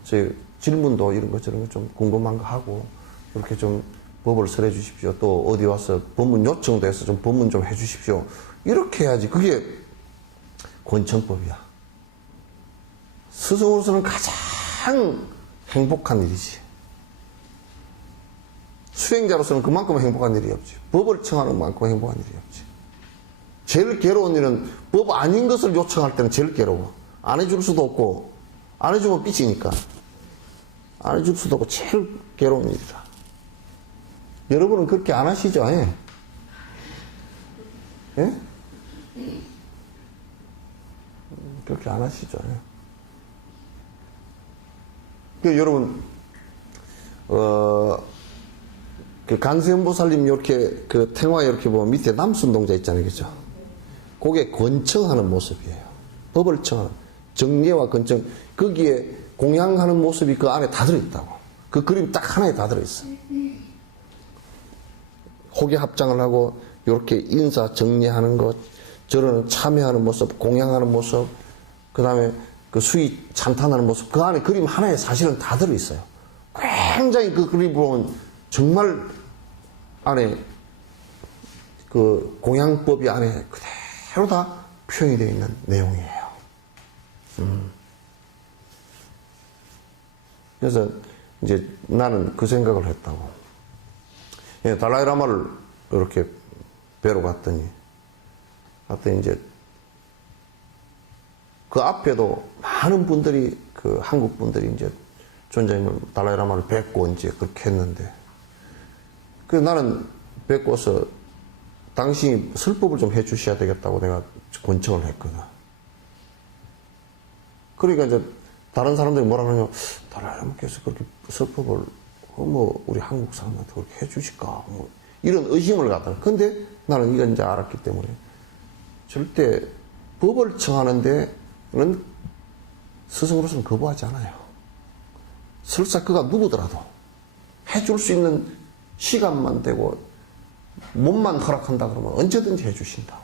저 질문도 이런 거 저런 거 좀 궁금한 거 하고 이렇게 좀 법을 설해 주십시오. 또 어디 와서 법문 요청도 해서 좀 법문 좀 해 주십시오. 이렇게 해야지. 그게 권청법이야. 스승으로서는 가장 행복한 일이지. 수행자로서는 그만큼 행복한 일이 없지. 법을 청하는 만큼 행복한 일이 없지. 제일 괴로운 일은 법 아닌 것을 요청할 때는 제일 괴로워. 안 해줄 수도 없고, 안 해주면 삐지니까. 안 해줄 수도 없고, 제일 괴로운 일이다. 여러분은 그렇게 안 하시죠? 예? 예? 그렇게 안 하시죠? 예? 그 여러분, 그 간세음보살님 이렇게 그 탱화에 이렇게 보면 밑에 남순동자 있잖아요. 그죠? 그게 권청하는 모습이에요. 법을 청하는. 정례와 권청. 거기에 공양하는 모습이 그 안에 다 들어있다고. 그 그림 딱 하나에 다 들어있어. 호계 합장을 하고, 이렇게 인사 정례하는 것, 저러는 참여하는 모습, 공양하는 모습, 그 다음에 그 수위 찬탄하는 모습, 그 안에 그림 하나에 사실은 다 들어있어요. 굉장히 그 그림 보면 정말 안에 그 공양법이 안에 그대로 다 표현이 되어 있는 내용이에요. 그래서 이제 나는 그 생각을 했다고. 예, 달라이라마를 이렇게 뵈러 갔더니 이제 그 앞에도 많은 분들이 그 한국 분들이 이제 존자님을 달라이라마를 뵙고 이제 그렇게 했는데 그 나는 뵙고서 당신이 설법을 좀 해주셔야 되겠다고 내가 권청을 했거든. 그러니까 이제 다른 사람들이 뭐라 그러냐면 달라이라마께서 그렇게 설법을 뭐 우리 한국 사람한테 그렇게 해주실까 뭐 이런 의심을 갖다가. 근데 나는 이건 이제 알았기 때문에 절대 법을 청하는데 는 스승으로서는 거부하지 않아요. 설사 그가 누구더라도 해줄 수 있는 시간만 되고 몸만 허락한다 그러면 언제든지 해주신다고.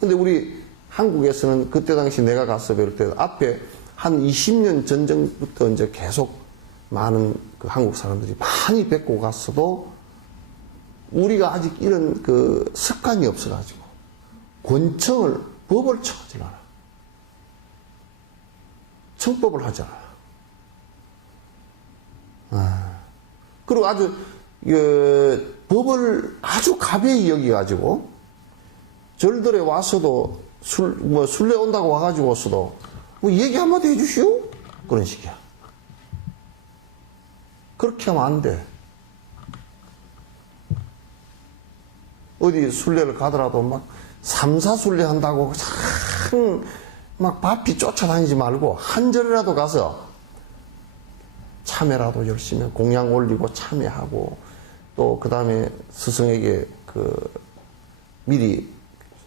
근데 우리 한국에서는 그때 당시 내가 가서 배울 때 앞에 한 20년 전부터 이제 계속 많은 그 한국 사람들이 많이 뵙고 갔어도 우리가 아직 이런 그 습관이 없어가지고 권청을, 법을 청하지 않아. 청법을 하지 않아. 그리고 아주 법을 아주 가벼이 여기가지고 절들에 와서도 순례 온다고 와가지고 왔어도 뭐 얘기 한마디 해주시오? 그런 식이야. 그렇게 하면 안 돼. 어디 순례를 가더라도 막 3, 4순례 한다고 참 막 바삐 쫓아다니지 말고 한 절이라도 가서 참여라도 열심히 공양 올리고 참여하고 또 그 다음에 스승에게 미리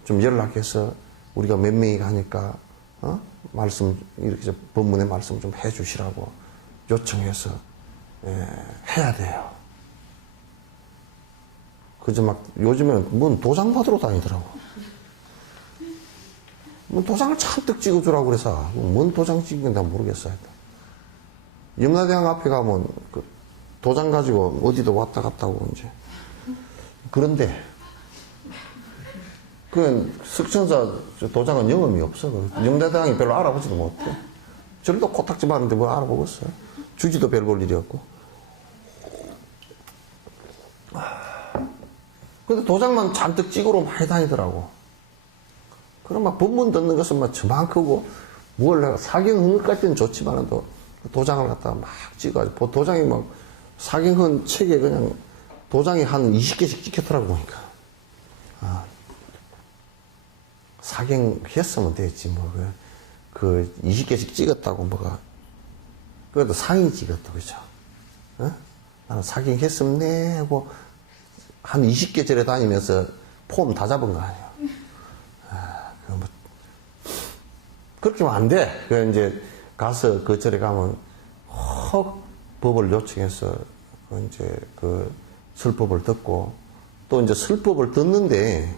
좀 연락해서 우리가 몇 명이 가니까 말씀 이렇게 법문의 말씀 좀 해주시라고 요청해서 해야 돼요. 그저 막 요즘에는 뭔 도장 받으러 다니더라고. 뭐 도장을 잔뜩 찍어주라고 그래서 뭔 도장 찍는 건지 모르겠어. 염라대왕 앞에 가면 그 도장 가지고 어디도 왔다 갔다 하고 이제 그런데 그건 석천사 도장은 영험이 없어. 염라대왕이 별로 알아보지도 못해. 저리도 코딱지 많은데 뭘 알아보겠어요. 주지도 별 볼 일이 없고. 근데 도장만 잔뜩 찍으러 많이 다니더라고. 그럼 막 법문 듣는 것은 막 저만 크고 뭘 내가 사경흥까지는 좋지만은 또 도장을 갖다가 막 찍어가지고 도장이 막 사경흥 책에 그냥 도장이 한 20개씩 찍혔더라고 보니까. 사경했으면 됐지 뭐 그 20개씩 찍었다고 뭐가 그래도 상이 찍었다 그죠? 나는 사경했으면 네 하고 한 20개 절에 다니면서 폼 다 잡은 거 아니야. 뭐 그렇게 하면 안 돼. 그 이제 가서 그 절에 가면 혹 법을 요청해서 이제 그 설법을 듣고 또 이제 설법을 듣는데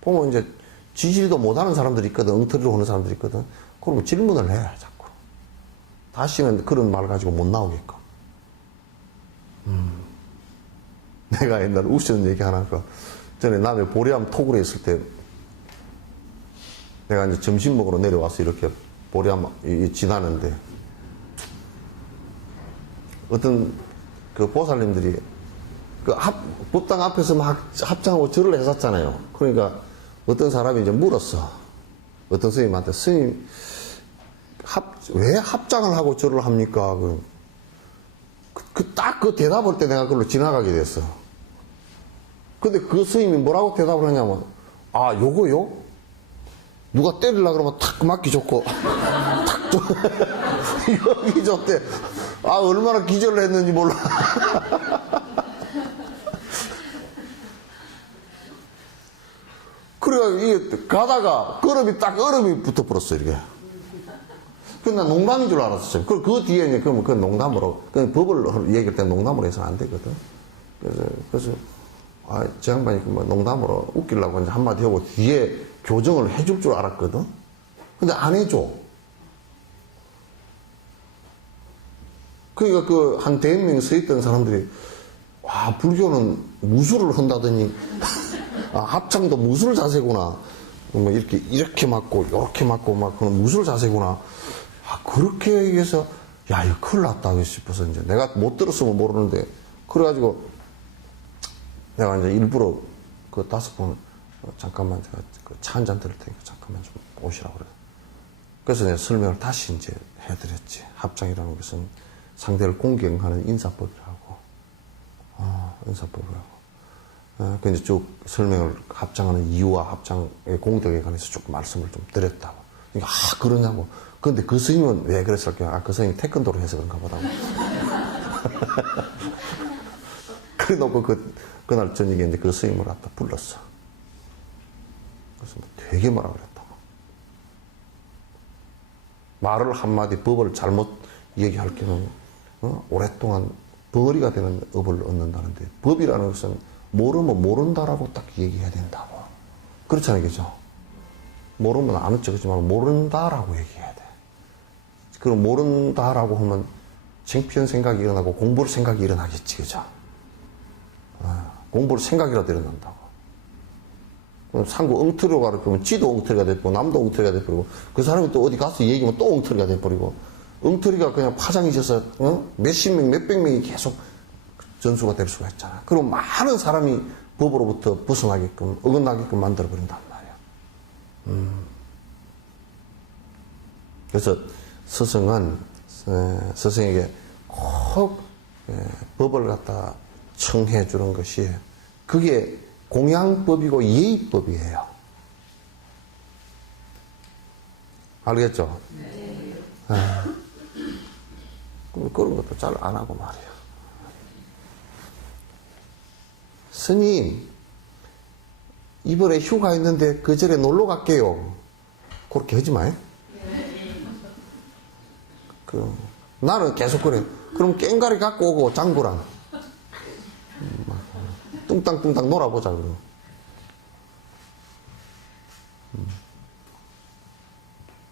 보면 이제 지지도 못하는 사람들이 있거든. 엉터리로 하는 사람들이 있거든. 그러면 질문을 해 자꾸. 다시는 그런 말 가지고 못 나오게끔. 내가 옛날에 우스운 얘기 하나 할까. 전에 남해 보리암 토굴에 있을 때 내가 이제 점심 먹으러 내려와서 이렇게 보리암 지나는데 어떤 그 보살님들이 그 법당 앞에서 막 합장하고 절을 했었잖아요. 그러니까 어떤 사람이 이제 물었어. 어떤 스님한테 스님 왜 합장을 하고 절을 합니까? 딱 그 대답할 때 내가 그걸로 지나가게 됐어. 근데 그 스님이 뭐라고 대답을 하냐면 요거요? 누가 때리려고 그러면 탁 맞기 좋고 탁 여기 좋대. 얼마나 기절을 했는지 몰라. 그래가 이게 가다가 얼음이 붙어버렸어 이렇게. 그래서 난 농담인 줄 알았어요. 그 뒤에 이제 그러면 그 농담으로 법을 얘기할 때 농담으로 해서는 안 되거든. 그래서 저 양반이 뭐 농담으로 웃기려고 이제 한마디 하고 뒤에 교정을 해줄 줄 알았거든. 근데 안 해줘. 그러니까 그 한 대여 명 서 있던 사람들이 불교는 무술을 한다더니 합창도 무술 자세구나. 뭐 이렇게 맞고 이렇게 맞고 막 그런 무술 자세구나. 그렇게 얘기해서 이거 큰일 났다 싶어서 이제 내가 못 들었으면 모르는데 그래가지고 내가 이제 일부러 그 5번 잠깐만 제가 차 한잔 들을 테니까 잠깐만 좀 오시라고 그래. 그래서 내가 설명을 다시 이제 해드렸지. 합장이라는 것은 상대를 공경하는 인사법이라고. 인사법이라고. 그 이제 쭉 설명을 합장하는 이유와 합장의 공덕에 관해서 조금 말씀을 좀 드렸다고. 그러니까 그러냐고. 근데 그 스님은 왜 그랬을까? 그 스님이 태권도로 해서 그런가 보다고. 그래 놓고 그날 저녁에 이제 그 스님을 갖다 불렀어. 그래서 되게 뭐라 그랬다고. 말을 한마디 법을 잘못 얘기할 경우 오랫동안 벌이가 되는 업을 얻는다는데 법이라는 것은 모르면 모른다라고 딱 얘기해야 된다고. 그렇잖아요, 그죠? 모르면 아는 척 하지 말고 모른다라고 얘기해야 돼. 그럼 모른다라고 하면 창피한 생각이 일어나고 공부를 생각이 일어나겠지, 그죠? 공부를 생각이라도 일어난다고. 상구 엉터리로 가르치면 지도 엉터리가 돼버리고 남도 엉터리가 돼버리고 그 사람이 또 어디 가서 얘기하면 또 엉터리가 돼버리고 엉터리가 그냥 파장이 져서 몇십 명, 몇백 명이 계속 전수가 될 수가 있잖아. 그럼 많은 사람이 법으로부터 벗어나게끔 어긋나게끔 만들어버린단 말이야. 그래서 스승은 스승에게 꼭 법을 갖다 청해 주는 것이 그게 공양법이고 예의법이에요. 알겠죠? 네. 그런 것도 잘 안 하고 말이야. 스님, 이번에 휴가 있는데 그 절에 놀러 갈게요. 그렇게 하지 마요. 나는 계속 그래. 그럼 깽가리 갖고 오고 장구랑 뚱땅뚱땅 놀아보자. 그럼.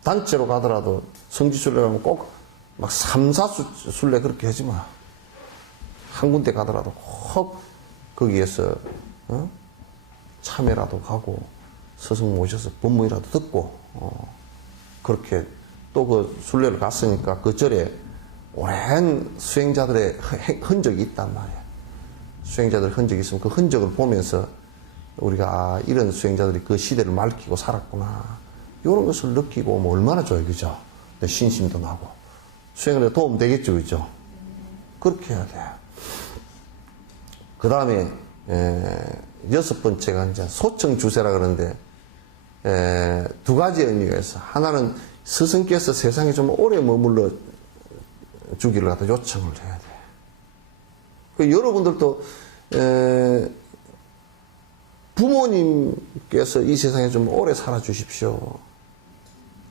단체로 가더라도 성지순례 가면 꼭 막 3, 4순례 그렇게 하지 마. 한 군데 가더라도 꼭 거기에서 참회라도 가고 스승 모셔서 법문이라도 듣고 그렇게 또 그 순례를 갔으니까 그 절에 오랜 수행자들의 흔적이 있단 말이야. 수행자들 흔적이 있으면 그 흔적을 보면서 우리가 이런 수행자들이 그 시대를 밝히고 살았구나. 이런 것을 느끼고 오면 얼마나 좋아요. 그죠? 신심도 나고. 수행에 도움 되겠죠. 그죠? 그렇게 해야 돼요. 그 다음에, 6번째가 이제 소청주세라 그러는데, 2가지 의미가 있어. 하나는 스승께서 세상에 좀 오래 머물러 주기를 갖다 요청을 해야 돼. 그 여러분들도, 부모님께서 이 세상에 좀 오래 살아 주십시오.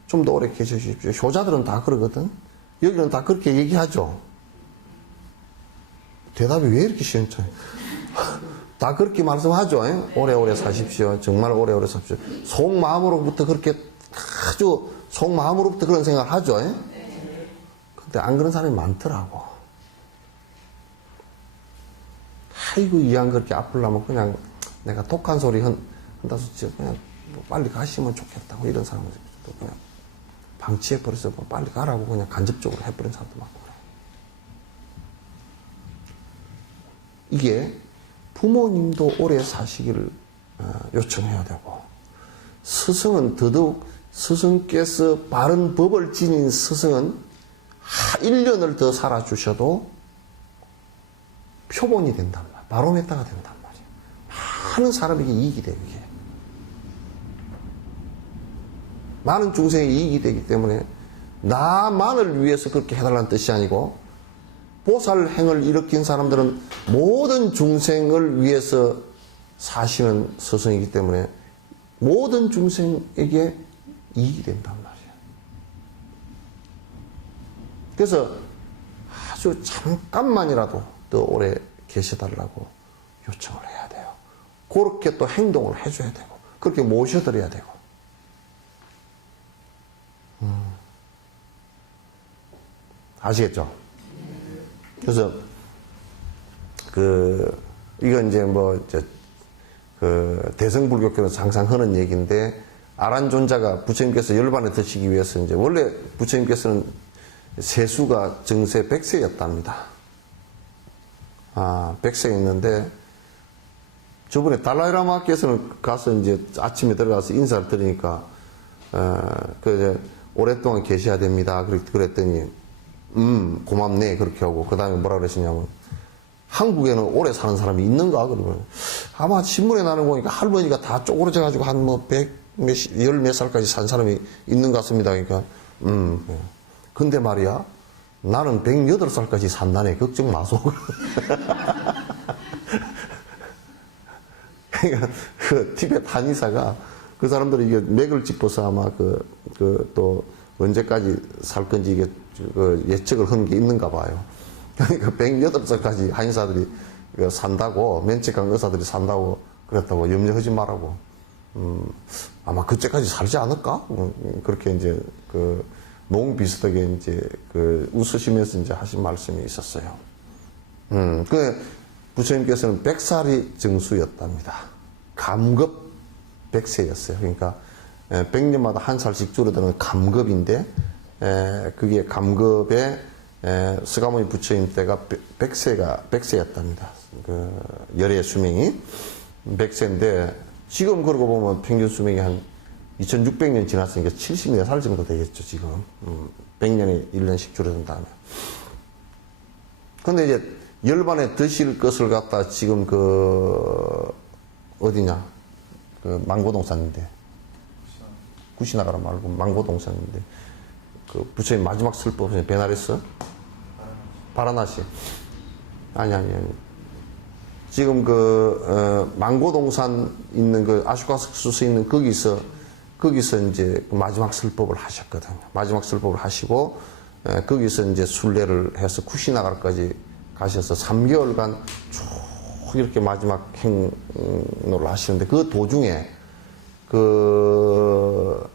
좀 더 오래 계셔 주십시오. 효자들은 다 그러거든. 여기는 다 그렇게 얘기하죠. 대답이 왜 이렇게 시원찮아요? 다 그렇게 말씀하죠. 오래오래 사십시오. 정말 오래오래 사십시오. 속마음으로부터 그렇게 아주 속마음으로부터 그런 생각을 하죠. 근데 안 그런 사람이 많더라고. 아이고 이왕 그렇게 아플라면 그냥 내가 독한 소리 한다서 그냥 뭐 빨리 가시면 좋겠다고 이런 사람은 또 그냥 방치해버려서 뭐 빨리 가라고 그냥 간접적으로 해버린 사람도 많고 그래. 이게 부모님도 오래 사시기를 요청해야 되고 스승은 더더욱 스승께서 바른 법을 지닌 스승은 1년을 더 살아주셔도 표본이 된단 말이야. 바로메타가 된단 말이야. 많은 사람에게 이익이 돼요. 이게. 많은 중생에 이익이 되기 때문에 나만을 위해서 그렇게 해달라는 뜻이 아니고 보살행을 일으킨 사람들은 모든 중생을 위해서 사시는 스승이기 때문에 모든 중생에게 이익이 된단 말이야. 그래서 아주 잠깐만이라도 더 오래 계셔달라고 요청을 해야 돼요. 그렇게 또 행동을 해줘야 되고 그렇게 모셔드려야 되고 아시겠죠? 그래서 이건 이제 대승불교권에서 항상 하는 얘기인데 아란존자가 부처님께서 열반에 드시기 위해서 이제 원래 부처님께서는 세수가 정세 100세였답니다. 100세였는데 저번에 달라이라마께서는 가서 이제 아침에 들어가서 인사를 드리니까 오랫동안 계셔야 됩니다. 그랬더니 고맙네 그렇게 하고 그 다음에 뭐라 그러시냐면 한국에는 오래 사는 사람이 있는가? 그러면 아마 신문에 나는 거 보니까 할머니가 다 쪼그러져 가지고 한 열 몇 살까지 산 사람이 있는 것 같습니다. 그러니까 근데 말이야 나는 108살까지 산다네. 걱정 마소. 그러니까 그 티베트 한의사가 그 사람들이 이게 맥을 짚어서 아마 또 언제까지 살 건지 이게 예측을 한 게 있는가 봐요. 그러니까 108살까지 한의사들이 산다고, 면책한 의사들이 산다고 그랬다고 염려하지 말라고. 아마 그때까지 살지 않을까? 그렇게 이제 농 비슷하게 이제 웃으시면서 이제 하신 말씀이 있었어요. 부처님께서는 100살이 정수였답니다. 감급 100세였어요. 그러니까 100년마다 한 살씩 줄어드는 감급인데, 그게 감급에 스가모니 부처님 때가 100세였답니다. 열의 수명이 100세인데, 지금 그러고 보면 평균 수명이 한 2600년 지났으니까 74살 정도 되겠죠, 지금. 100년에 1년씩 줄어든다면. 근데 이제 열반에 드실 것을 갖다 지금 어디냐? 망고동산인데. 구시나가라 말고 망고동산인데. 부처님 마지막 설법, 베나레스? 바라나시. 아니. 지금 망고동산 있는 아슈카스수 있는 거기서 이제 마지막 설법을 하셨거든요. 마지막 설법을 하시고, 거기서 이제 순례를 해서 쿠시나가라까지 가셔서 3개월간 쭉 이렇게 마지막 행로를 하시는데, 그 도중에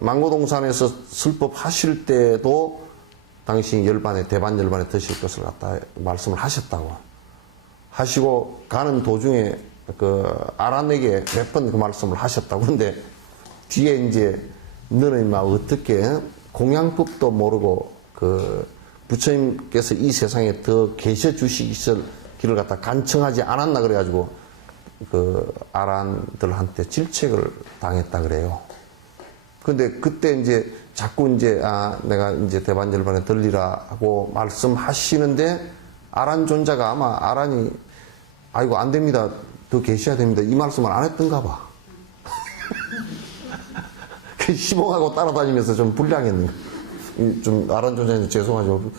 망고동산에서 설법 하실 때도 당시 대반 열반에 드실 것을 갖다 말씀을 하셨다고 하시고, 가는 도중에 아란에게 몇 번 그 말씀을 하셨다고. 그런데 뒤에 이제 너는 막 어떻게 공양법도 모르고 부처님께서 이 세상에 더 계셔 주시기를 갖다 간청하지 않았나 그래가지고 아란들한테 질책을 당했다 그래요. 근데 그때 이제 자꾸 이제 내가 이제 대반열반에 들리라 하고 말씀하시는데, 아란 존자가 아마 아란이 아이고 안 됩니다, 더 계셔야 됩니다, 이 말씀을 안 했던가 봐. 시봉하고 따라다니면서 좀 불량했는가. 좀 아란 존자한테 죄송하죠.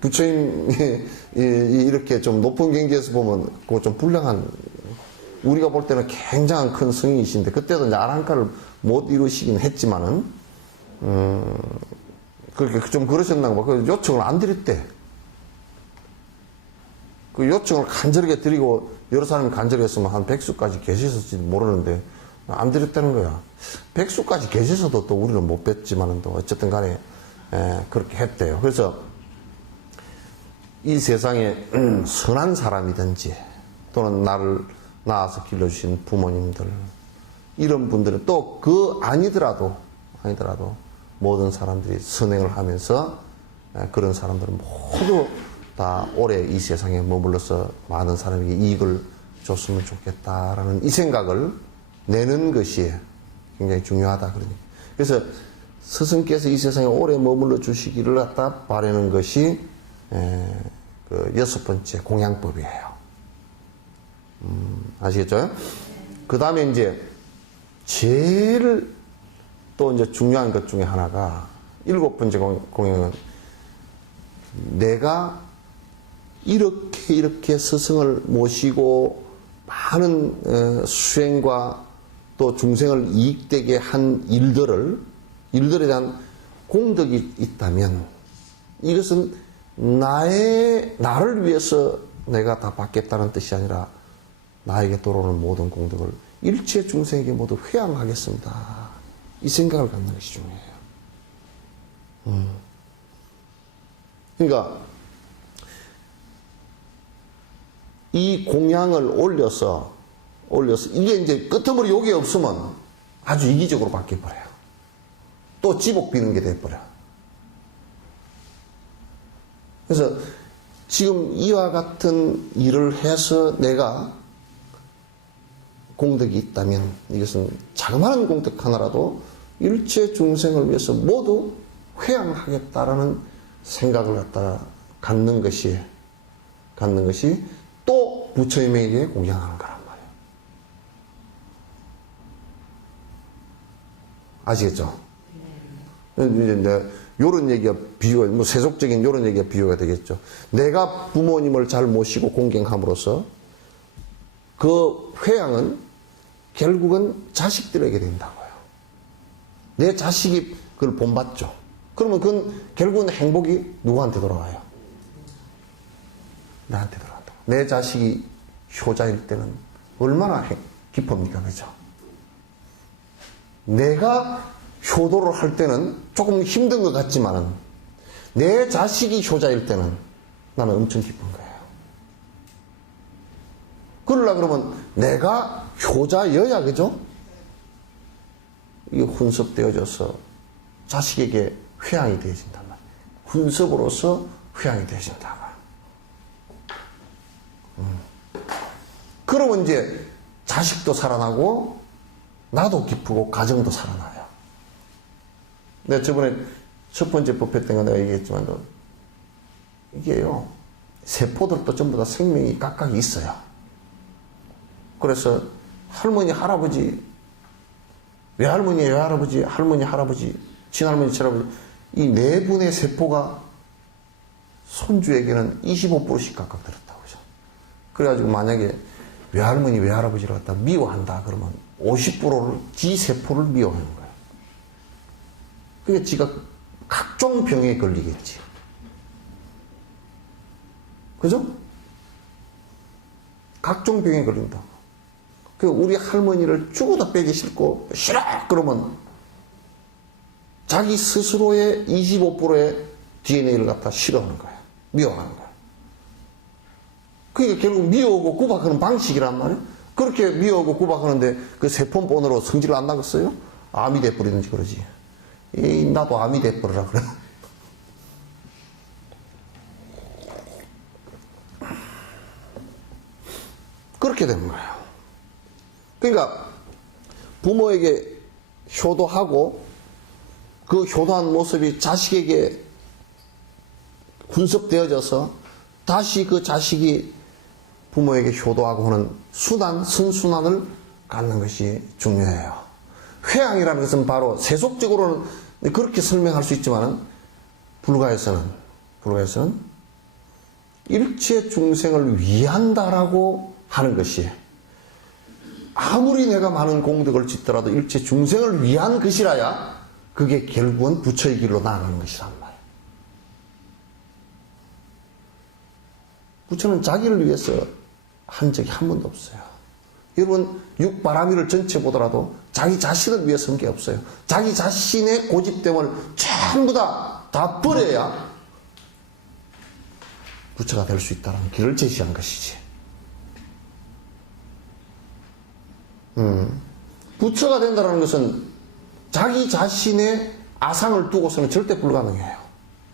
부처님이 이렇게 좀 높은 경지에서 보면 그거 좀 불량한, 우리가 볼 때는 굉장한 큰 성인이신데, 그때도 이제 아란가를 못 이루시긴 했지만은 그렇게 좀 그러셨나 봐. 그 요청을 안 드렸대. 그 요청을 간절하게 드리고 여러 사람이 간절히 했으면 한 100수까지 계셨을지 모르는데 안 드렸다는 거야. 100수까지 계셔서도 또 우리는 못 뵀지만은 또 어쨌든 간에 그렇게 했대요. 그래서 이 세상에 선한 사람이든지 또는 나를 낳아서 길러주신 부모님들, 이런 분들은 또 아니더라도 모든 사람들이 선행을 하면서 그런 사람들은 모두 다 오래 이 세상에 머물러서 많은 사람에게 이익을 줬으면 좋겠다라는 이 생각을 내는 것이 굉장히 중요하다. 그러니까. 그래서 스승께서 이 세상에 오래 머물러 주시기를 갖다 바라는 것이 여섯 번째 공양법이에요. 아시겠죠? 그 다음에 이제 제일 또 이제 중요한 것 중에 하나가 일곱 번째 공양은 내가 이렇게 스승을 모시고 많은 수행과 또 중생을 이익되게 한 일들에 대한 공덕이 있다면 이것은 나를 위해서 내가 다 받겠다는 뜻이 아니라 나에게 돌아오는 모든 공덕을 일체 중생에게 모두 회양하겠습니다. 이 생각을 갖는 것이 중요해요. 그러니까 이 공양을 올려서 이게 이제 끄트머리 욕이 없으면 아주 이기적으로 바뀌어버려요. 또 지복 비는 게 돼버려. 그래서 지금 이와 같은 일을 해서 내가 공덕이 있다면 이것은 자그마한 공덕 하나라도 일체 중생을 위해서 모두 회양하겠다라는 생각을 갖는 것이 또 부처님에게 공양하는 거란 말이에요. 아시겠죠? 이제 요런 얘기가 비유가, 세속적인 요런 얘기가 비유가 되겠죠. 내가 부모님을 잘 모시고 공경함으로써 그 회양은 결국은 자식들에게 된다고요. 내 자식이 그걸 본받죠. 그러면 그건 결국은 행복이 누구한테 돌아와요? 나한테 돌아간다. 내 자식이 효자일 때는 얼마나 기쁩니까? 그죠? 내가 효도를 할 때는 조금 힘든 것 같지만은 내 자식이 효자일 때는 나는 엄청 기쁜 거예요. 그러려 그러면 내가 효자여야, 그죠? 이게 훈섭되어져서 자식에게 회양이 되어진단 말이에요. 훈섭으로서 회양이 되어진다. 그러면 이제 자식도 살아나고 나도 기쁘고 가정도 살아나요. 내가 저번에 첫 번째 법회 때가 내가 얘기했지만 이게요, 세포들도 전부 다 생명이 각각 있어요. 그래서 할머니, 할아버지, 외할머니, 외할아버지, 할머니, 할아버지, 친할머니, 친할아버지, 이 네 분의 세포가 손주에게는 25%씩 각각 들었다고 그죠. 그래가지고 만약에 외할머니, 외할아버지를 갖다 미워한다 그러면 50%를 지 세포를 미워하는 거예요. 그게 지가 각종 병에 걸리겠지. 그죠? 각종 병에 걸린다. 그 우리 할머니를 죽어도 빼기 싫고 싫어 그러면 자기 스스로의 25%의 DNA를 갖다 싫어하는 거예요. 미워하는 거예요. 그러니까 결국 미워하고 구박하는 방식이란 말이에요. 그렇게 미워하고 구박하는데 그 세포본으로 성질을 안 나겠어요? 암이 돼버리든지 그러지. 에이, 나도 암이 돼버리라 그래. 그렇게 되는 거예요. 그러니까 부모에게 효도하고 그 효도한 모습이 자식에게 훈섭되어져서 다시 그 자식이 부모에게 효도하고 하는 순환, 선순환을 갖는 것이 중요해요. 회양이라는 것은 바로 세속적으로는 그렇게 설명할 수 있지만 불가에서는 일체 중생을 위한다라고 하는 것이 아무리 내가 많은 공덕을 짓더라도 일체 중생을 위한 것이라야 그게 결국은 부처의 길로 나아가는 것이란 말이에요. 부처는 자기를 위해서 한 적이 한 번도 없어요. 여러분 육바라밀을 전체 보더라도 자기 자신을 위해서 한 게 없어요. 자기 자신의 고집됨을 전부 다 버려야 부처가 될 수 있다는 길을 제시한 것이지. 부처가 된다는 것은 자기 자신의 아상을 두고서는 절대 불가능해요.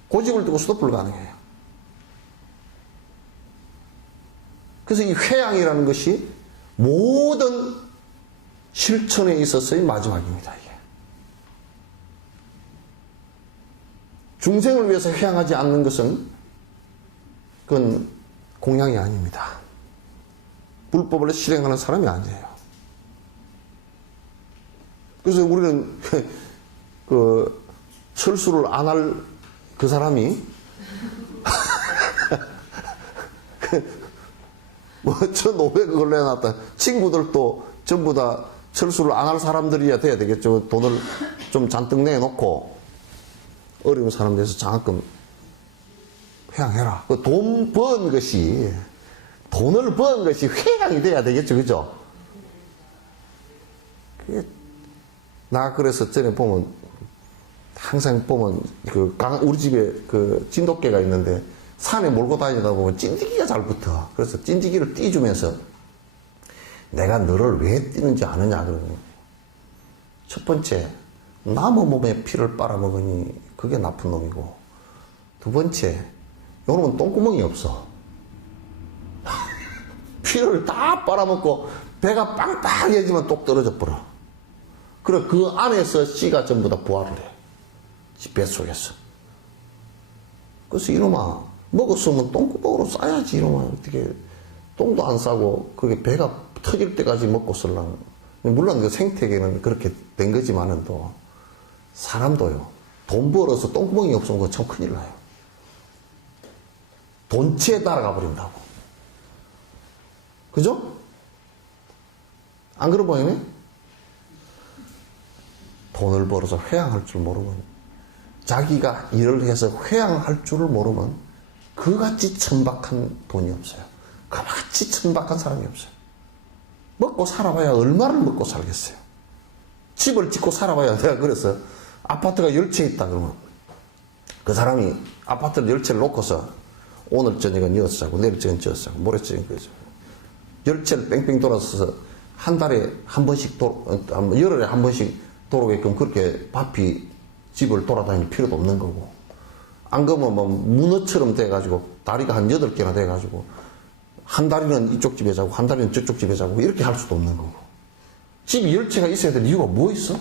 고집을 두고서도 불가능해요. 그래서 이 회양이라는 것이 모든 실천에 있어서의 마지막입니다. 이게. 중생을 위해서 회양하지 않는 것은 그건 공양이 아닙니다. 불법을 실행하는 사람이 아니에요. 그래서 우리는 그 철수를 안 할 그 사람이 뭐 1,500을 내놨다. 친구들도 전부 다 철수를 안 할 사람들이야 돼야 되겠죠. 돈을 좀 잔뜩 내놓고 어려운 사람들에서 장학금 회양해라. 돈 번 것이, 돈을 번 것이 회양이 돼야 되겠죠. 그죠? 나 그래서 전에 보면, 항상 보면, 우리 집에 그 찐독개가 있는데, 산에 몰고 다니다 보면 찐지기가 잘 붙어. 그래서 찐지기를 띄주면서, 내가 너를 왜 띄는지 아느냐, 그러면. 첫 번째, 나무 몸에 피를 빨아먹으니, 그게 나쁜 놈이고. 두 번째, 요놈은 똥구멍이 없어. 피를 다 빨아먹고, 배가 빵빵해지면 똑 떨어져 버려. 그래, 그 안에서 씨가 전부 다 부활을 해. 뱃속에서. 그래서 이놈아, 먹었으면 똥구멍으로 싸야지, 이놈아. 어떻게, 똥도 안 싸고, 그게 배가 터질 때까지 먹고 쓸라는. 물론 그 생태계는 그렇게 된 거지만은 또, 사람도요, 돈 벌어서 똥구멍이 없으면 그거 참 큰일 나요. 돈치에 따라가 버린다고. 그죠? 안 그런 모양이네? 돈을 벌어서 회양할 줄 모르면, 자기가 일을 해서 회양할 줄을 모르면 그같이 천박한 돈이 없어요. 그같이 천박한 사람이 없어요. 먹고 살아봐야 얼마를 먹고 살겠어요. 집을 짓고 살아봐야, 내가 그래서 아파트가 10채 있다 그러면 그 사람이 아파트를 10채를 놓고서 오늘 저녁은 이어서 자고 내일 저녁은 저어서 자고 모레 저녁은 그러죠. 10채를 뺑뺑 돌아서서 한 달에 한 번씩 열흘에 한 번씩 돌아오게끔 그렇게 바삐 집을 돌아다닐 필요도 없는 거고, 안 그러면 뭐 문어처럼 돼가지고 다리가 한 8개나 돼가지고 한 다리는 이쪽 집에 자고 한 다리는 저쪽 집에 자고 이렇게 할 수도 없는 거고, 집이 10채가 있어야 될 이유가 뭐 있어?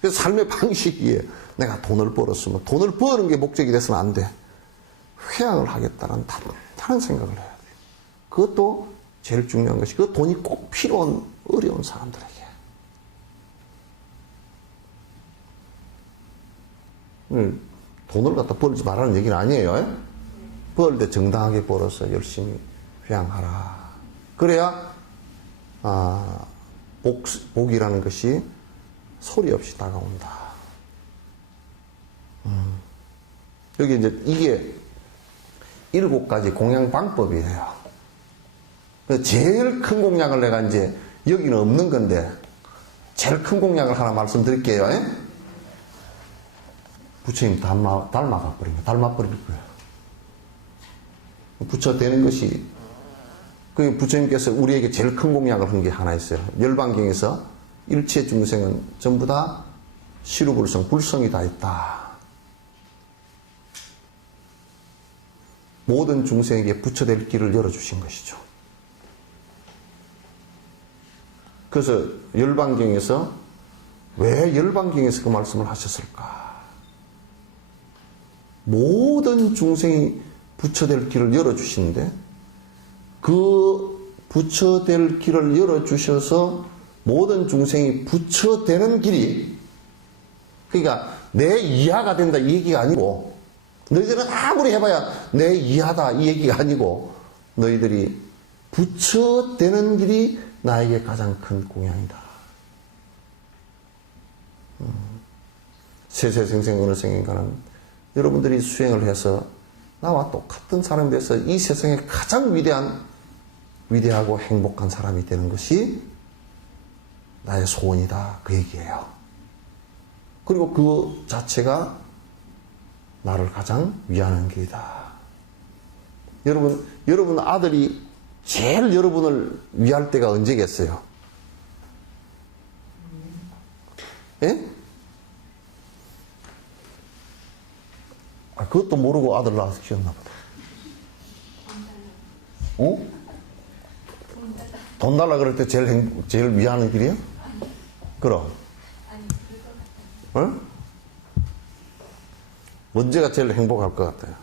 그래서 삶의 방식이에 내가 돈을 벌었으면 돈을 버는 게 목적이 돼서는 안 돼. 회양을 하겠다는 다른 생각을 해야 돼. 그것도 제일 중요한 것이 그 돈이 꼭 필요한 어려운 사람들에게. 돈을 갖다 벌지 말라는 얘기는 아니에요. 벌 때 정당하게 벌어서 열심히 회양하라. 그래야 복이라는 것이 소리 없이 다가온다. 여기 이제 이게 7가지 공양 방법이에요. 제일 큰 공약을 내가 이제 여기는 없는 건데 제일 큰 공약을 하나 말씀드릴게요. 부처님 닮아버린 거예요. 닮아버릴 거예요. 부처 되는 것이, 그 부처님께서 우리에게 제일 큰 공약을 한 게 하나 있어요. 열반경에서 일체 중생은 전부 다 시루불성, 불성이 다 있다. 모든 중생에게 부처될 길을 열어주신 것이죠. 그래서 열반경에서 왜 열반경에서 그 말씀을 하셨을까? 모든 중생이 부처될 길을 열어주시는데 그 부처될 길을 열어주셔서 모든 중생이 부처되는 길이, 그러니까 내 이하가 된다 이 얘기가 아니고, 너희들은 아무리 해봐야 내 이하다 이 얘기가 아니고, 너희들이 부처되는 길이 나에게 가장 큰 공양이다. 세세생생 어느 생인가는 여러분들이 수행을 해서 나와 똑같은 사람이 돼서 이 세상에 가장 위대하고 행복한 사람이 되는 것이 나의 소원이다. 그 얘기예요. 그리고 그 자체가 나를 가장 위하는 길이다. 여러분 아들이 제일 여러분을 위할 때가 언제겠어요? 예? 그것도 모르고 아들 낳아서 키웠나 보다. 어? 돈 달라 그럴 때 제일 위하는 길이에요? 그럼. 어? 언제가 제일 행복할 것 같아요?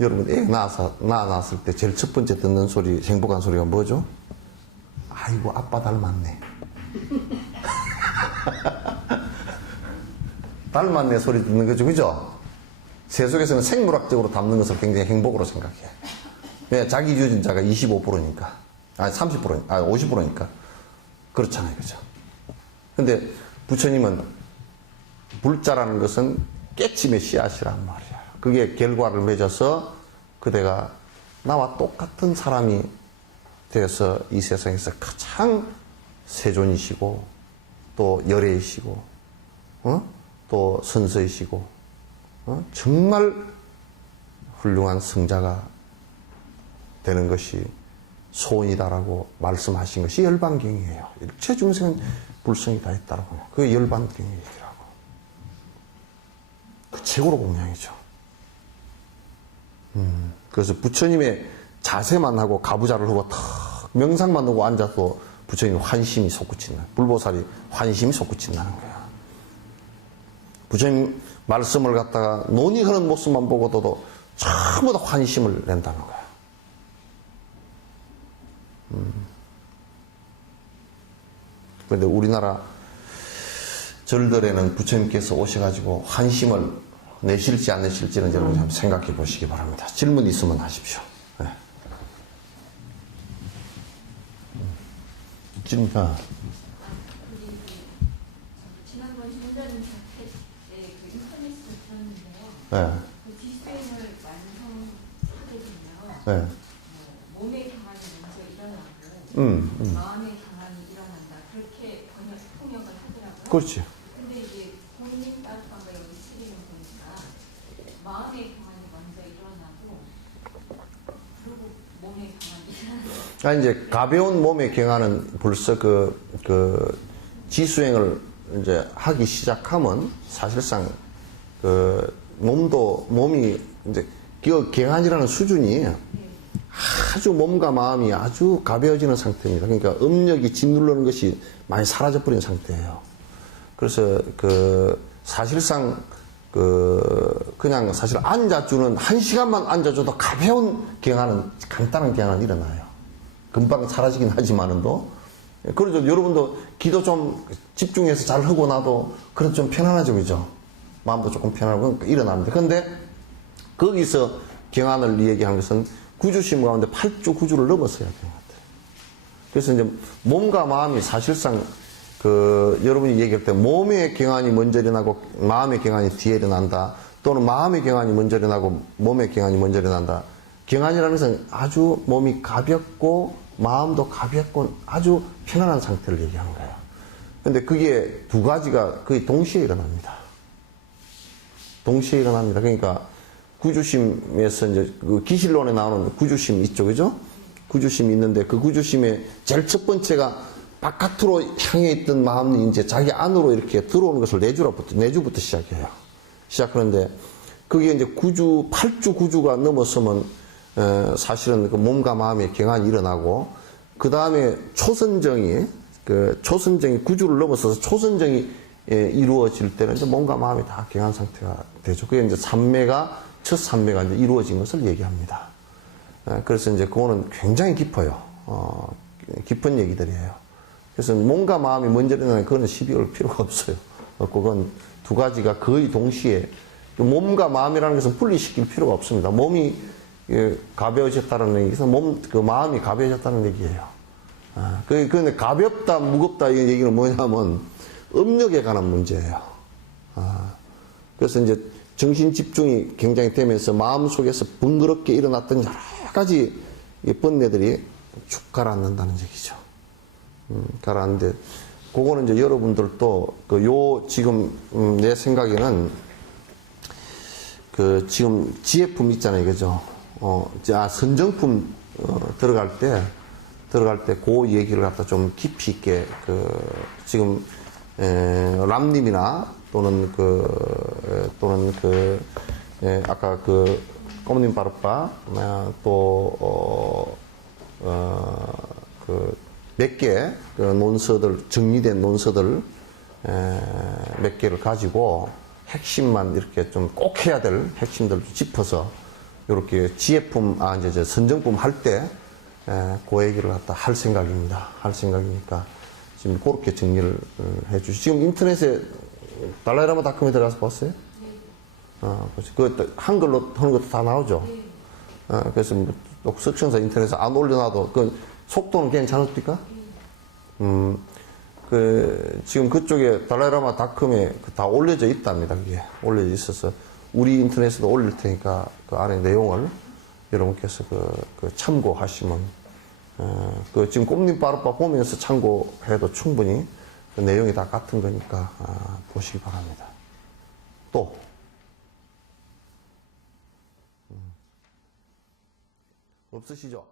여러분, 애 낳았을 때 제일 첫 번째 듣는 소리, 행복한 소리가 뭐죠? 아이고, 아빠 닮았네. 닮았네 소리 듣는 거죠, 그죠? 세속에서는 생물학적으로 닮는 것을 굉장히 행복으로 생각해. 왜? 자기 유전자가 25%니까. 30%, 50%니까. 그렇잖아요, 그죠? 근데 부처님은 불자라는 것은 깨침의 씨앗이란 말이야. 그게 결과를 맺어서 그대가 나와 똑같은 사람이 되어서 이 세상에서 가장 세존이시고 또 열애이시고 또 선서이시고 정말 훌륭한 성자가 되는 것이 소원이다라고 말씀하신 것이 열반경이에요. 일체 중생은 불성이 다 있다라고. 그게 열반경이라고. 그 최고로 공양이죠. 그래서 부처님의 자세만 하고 가부좌를 하고 탁 명상만 하고 앉아도 부처님 환심이 솟구친다. 불보살이 환심이 솟구친다는 거야. 부처님 말씀을 갖다가 논의하는 모습만 보고도 전부 다 환심을 낸다는 거야. 그런데 우리나라 절들에는 부처님께서 오셔가지고 환심을 내실지 안 내실지는 여러분 좀 생각해 보시기 바랍니다. 질문 있으면 하십시오. 네. 질문. 네. 그 지수행을 완성하게 되면 네. 몸의 경환이 먼저 일어나고 마음의 경환이 일어난다. 그렇게 통역을 하더라고요. 그렇지. 근데 이제 본인 따뜻한가 여기 시리는 보니까 마음의 경환이 먼저 일어나고 그리고 몸의 경환이 일어난다. 아, 이제 가벼운 몸의 경화는 벌써 그 지수행을 이제 하기 시작하면 사실상 그 몸이 이제 그 경환이라는 수준이 아주 몸과 마음이 아주 가벼워지는 상태입니다. 그러니까 음력이 짓누르는 것이 많이 사라져버린 상태예요. 그래서 사실상 그냥 사실 앉아주는 1시간만 앉아줘도 가벼운 경화는 간단한 경화는 일어나요. 금방 사라지긴 하지만은도 그러죠. 여러분도 기도 좀 집중해서 잘 하고 나도 그래도 좀 편안하죠, 그죠? 마음도 조금 편하고 일어납니다. 근데 거기서 경환을 얘기한 것은 구주심 가운데 8주 구주를 넘었어야 되는 것 같아요. 그래서 이제 몸과 마음이 사실상 여러분이 얘기할 때 몸의 경환이 먼저 일어나고 마음의 경환이 뒤에 일어난다. 또는 마음의 경환이 먼저 일어나고 몸의 경환이 먼저 일어난다. 경환이라는 것은 아주 몸이 가볍고 마음도 가볍고 아주 편안한 상태를 얘기하는 거예요. 근데 그게 두 가지가 거의 동시에 일어납니다. 동시에 일어납니다. 그러니까 구주심에서 이제 그 기실론에 나오는 구주심 있죠, 그죠? 구주심이 있는데 그 구주심의 제일 첫 번째가 바깥으로 향해 있던 마음이 이제 자기 안으로 이렇게 들어오는 것을 내주부터 시작해요. 시작하는데 그게 이제 8주 구주가 넘었으면 사실은 그 몸과 마음의 경환이 일어나고 그 다음에 초선정이 구주를 넘어서서 초선정이 이루어질 때는 이제 몸과 마음이 다 경환 상태가 되죠. 그게 이제 첫 삼매가 이제 이루어진 것을 얘기합니다. 그래서 이제 그거는 굉장히 깊어요. 깊은 얘기들이에요. 그래서 몸과 마음이 먼저 일어나는 그거는 시비 걸 필요가 없어요. 그건 두 가지가 거의 동시에 몸과 마음이라는 것은 분리시킬 필요가 없습니다. 몸이 가벼워졌다는 얘기에서 마음이 가벼워졌다는 얘기예요. 그런데 가볍다, 무겁다 이 얘기는 뭐냐면 음력에 관한 문제예요. 그래서 이제 정신 집중이 굉장히 되면서 마음 속에서 번거롭게 일어났던 여러 가지 번뇌들이 쭉 가라앉는다는 얘기죠. 가라앉는데 그거는 이제 여러분들도 지금 내 생각에는 지금 지혜품 있잖아요, 그죠? 선정품 들어갈 때 그 얘기를 갖다 좀 깊이 있게 지금 람님이나 또는 아까 꼬님 바르빠 몇 개 논서들 정리된 논서들 몇 개를 가지고 핵심만 이렇게 좀 꼭 해야 될 핵심들을 짚어서 이렇게 지혜품 이제 선정품 할 때 그 얘기를 갖다 할 생각입니다. 할 생각이니까 지금 그렇게 정리를 해주시죠. 지금 인터넷에 달라이라마닷컴에 들어가서 봤어요? 그 한글로 하는 것도 다 나오죠. 그래서 석천사 인터넷에 안 올려놔도 그 속도는 괜찮습니까? 지금 그쪽에 달라이라마닷컴에 다 올려져 있답니다. 그게 올려져 있어서 우리 인터넷에도 올릴 테니까 그 안에 내용을 여러분께서 참고하시면 지금 꼼님 빠르빠 보면서 참고해도 충분히 그 내용이 다 같은 거니까 보시기 바랍니다. 또 없으시죠?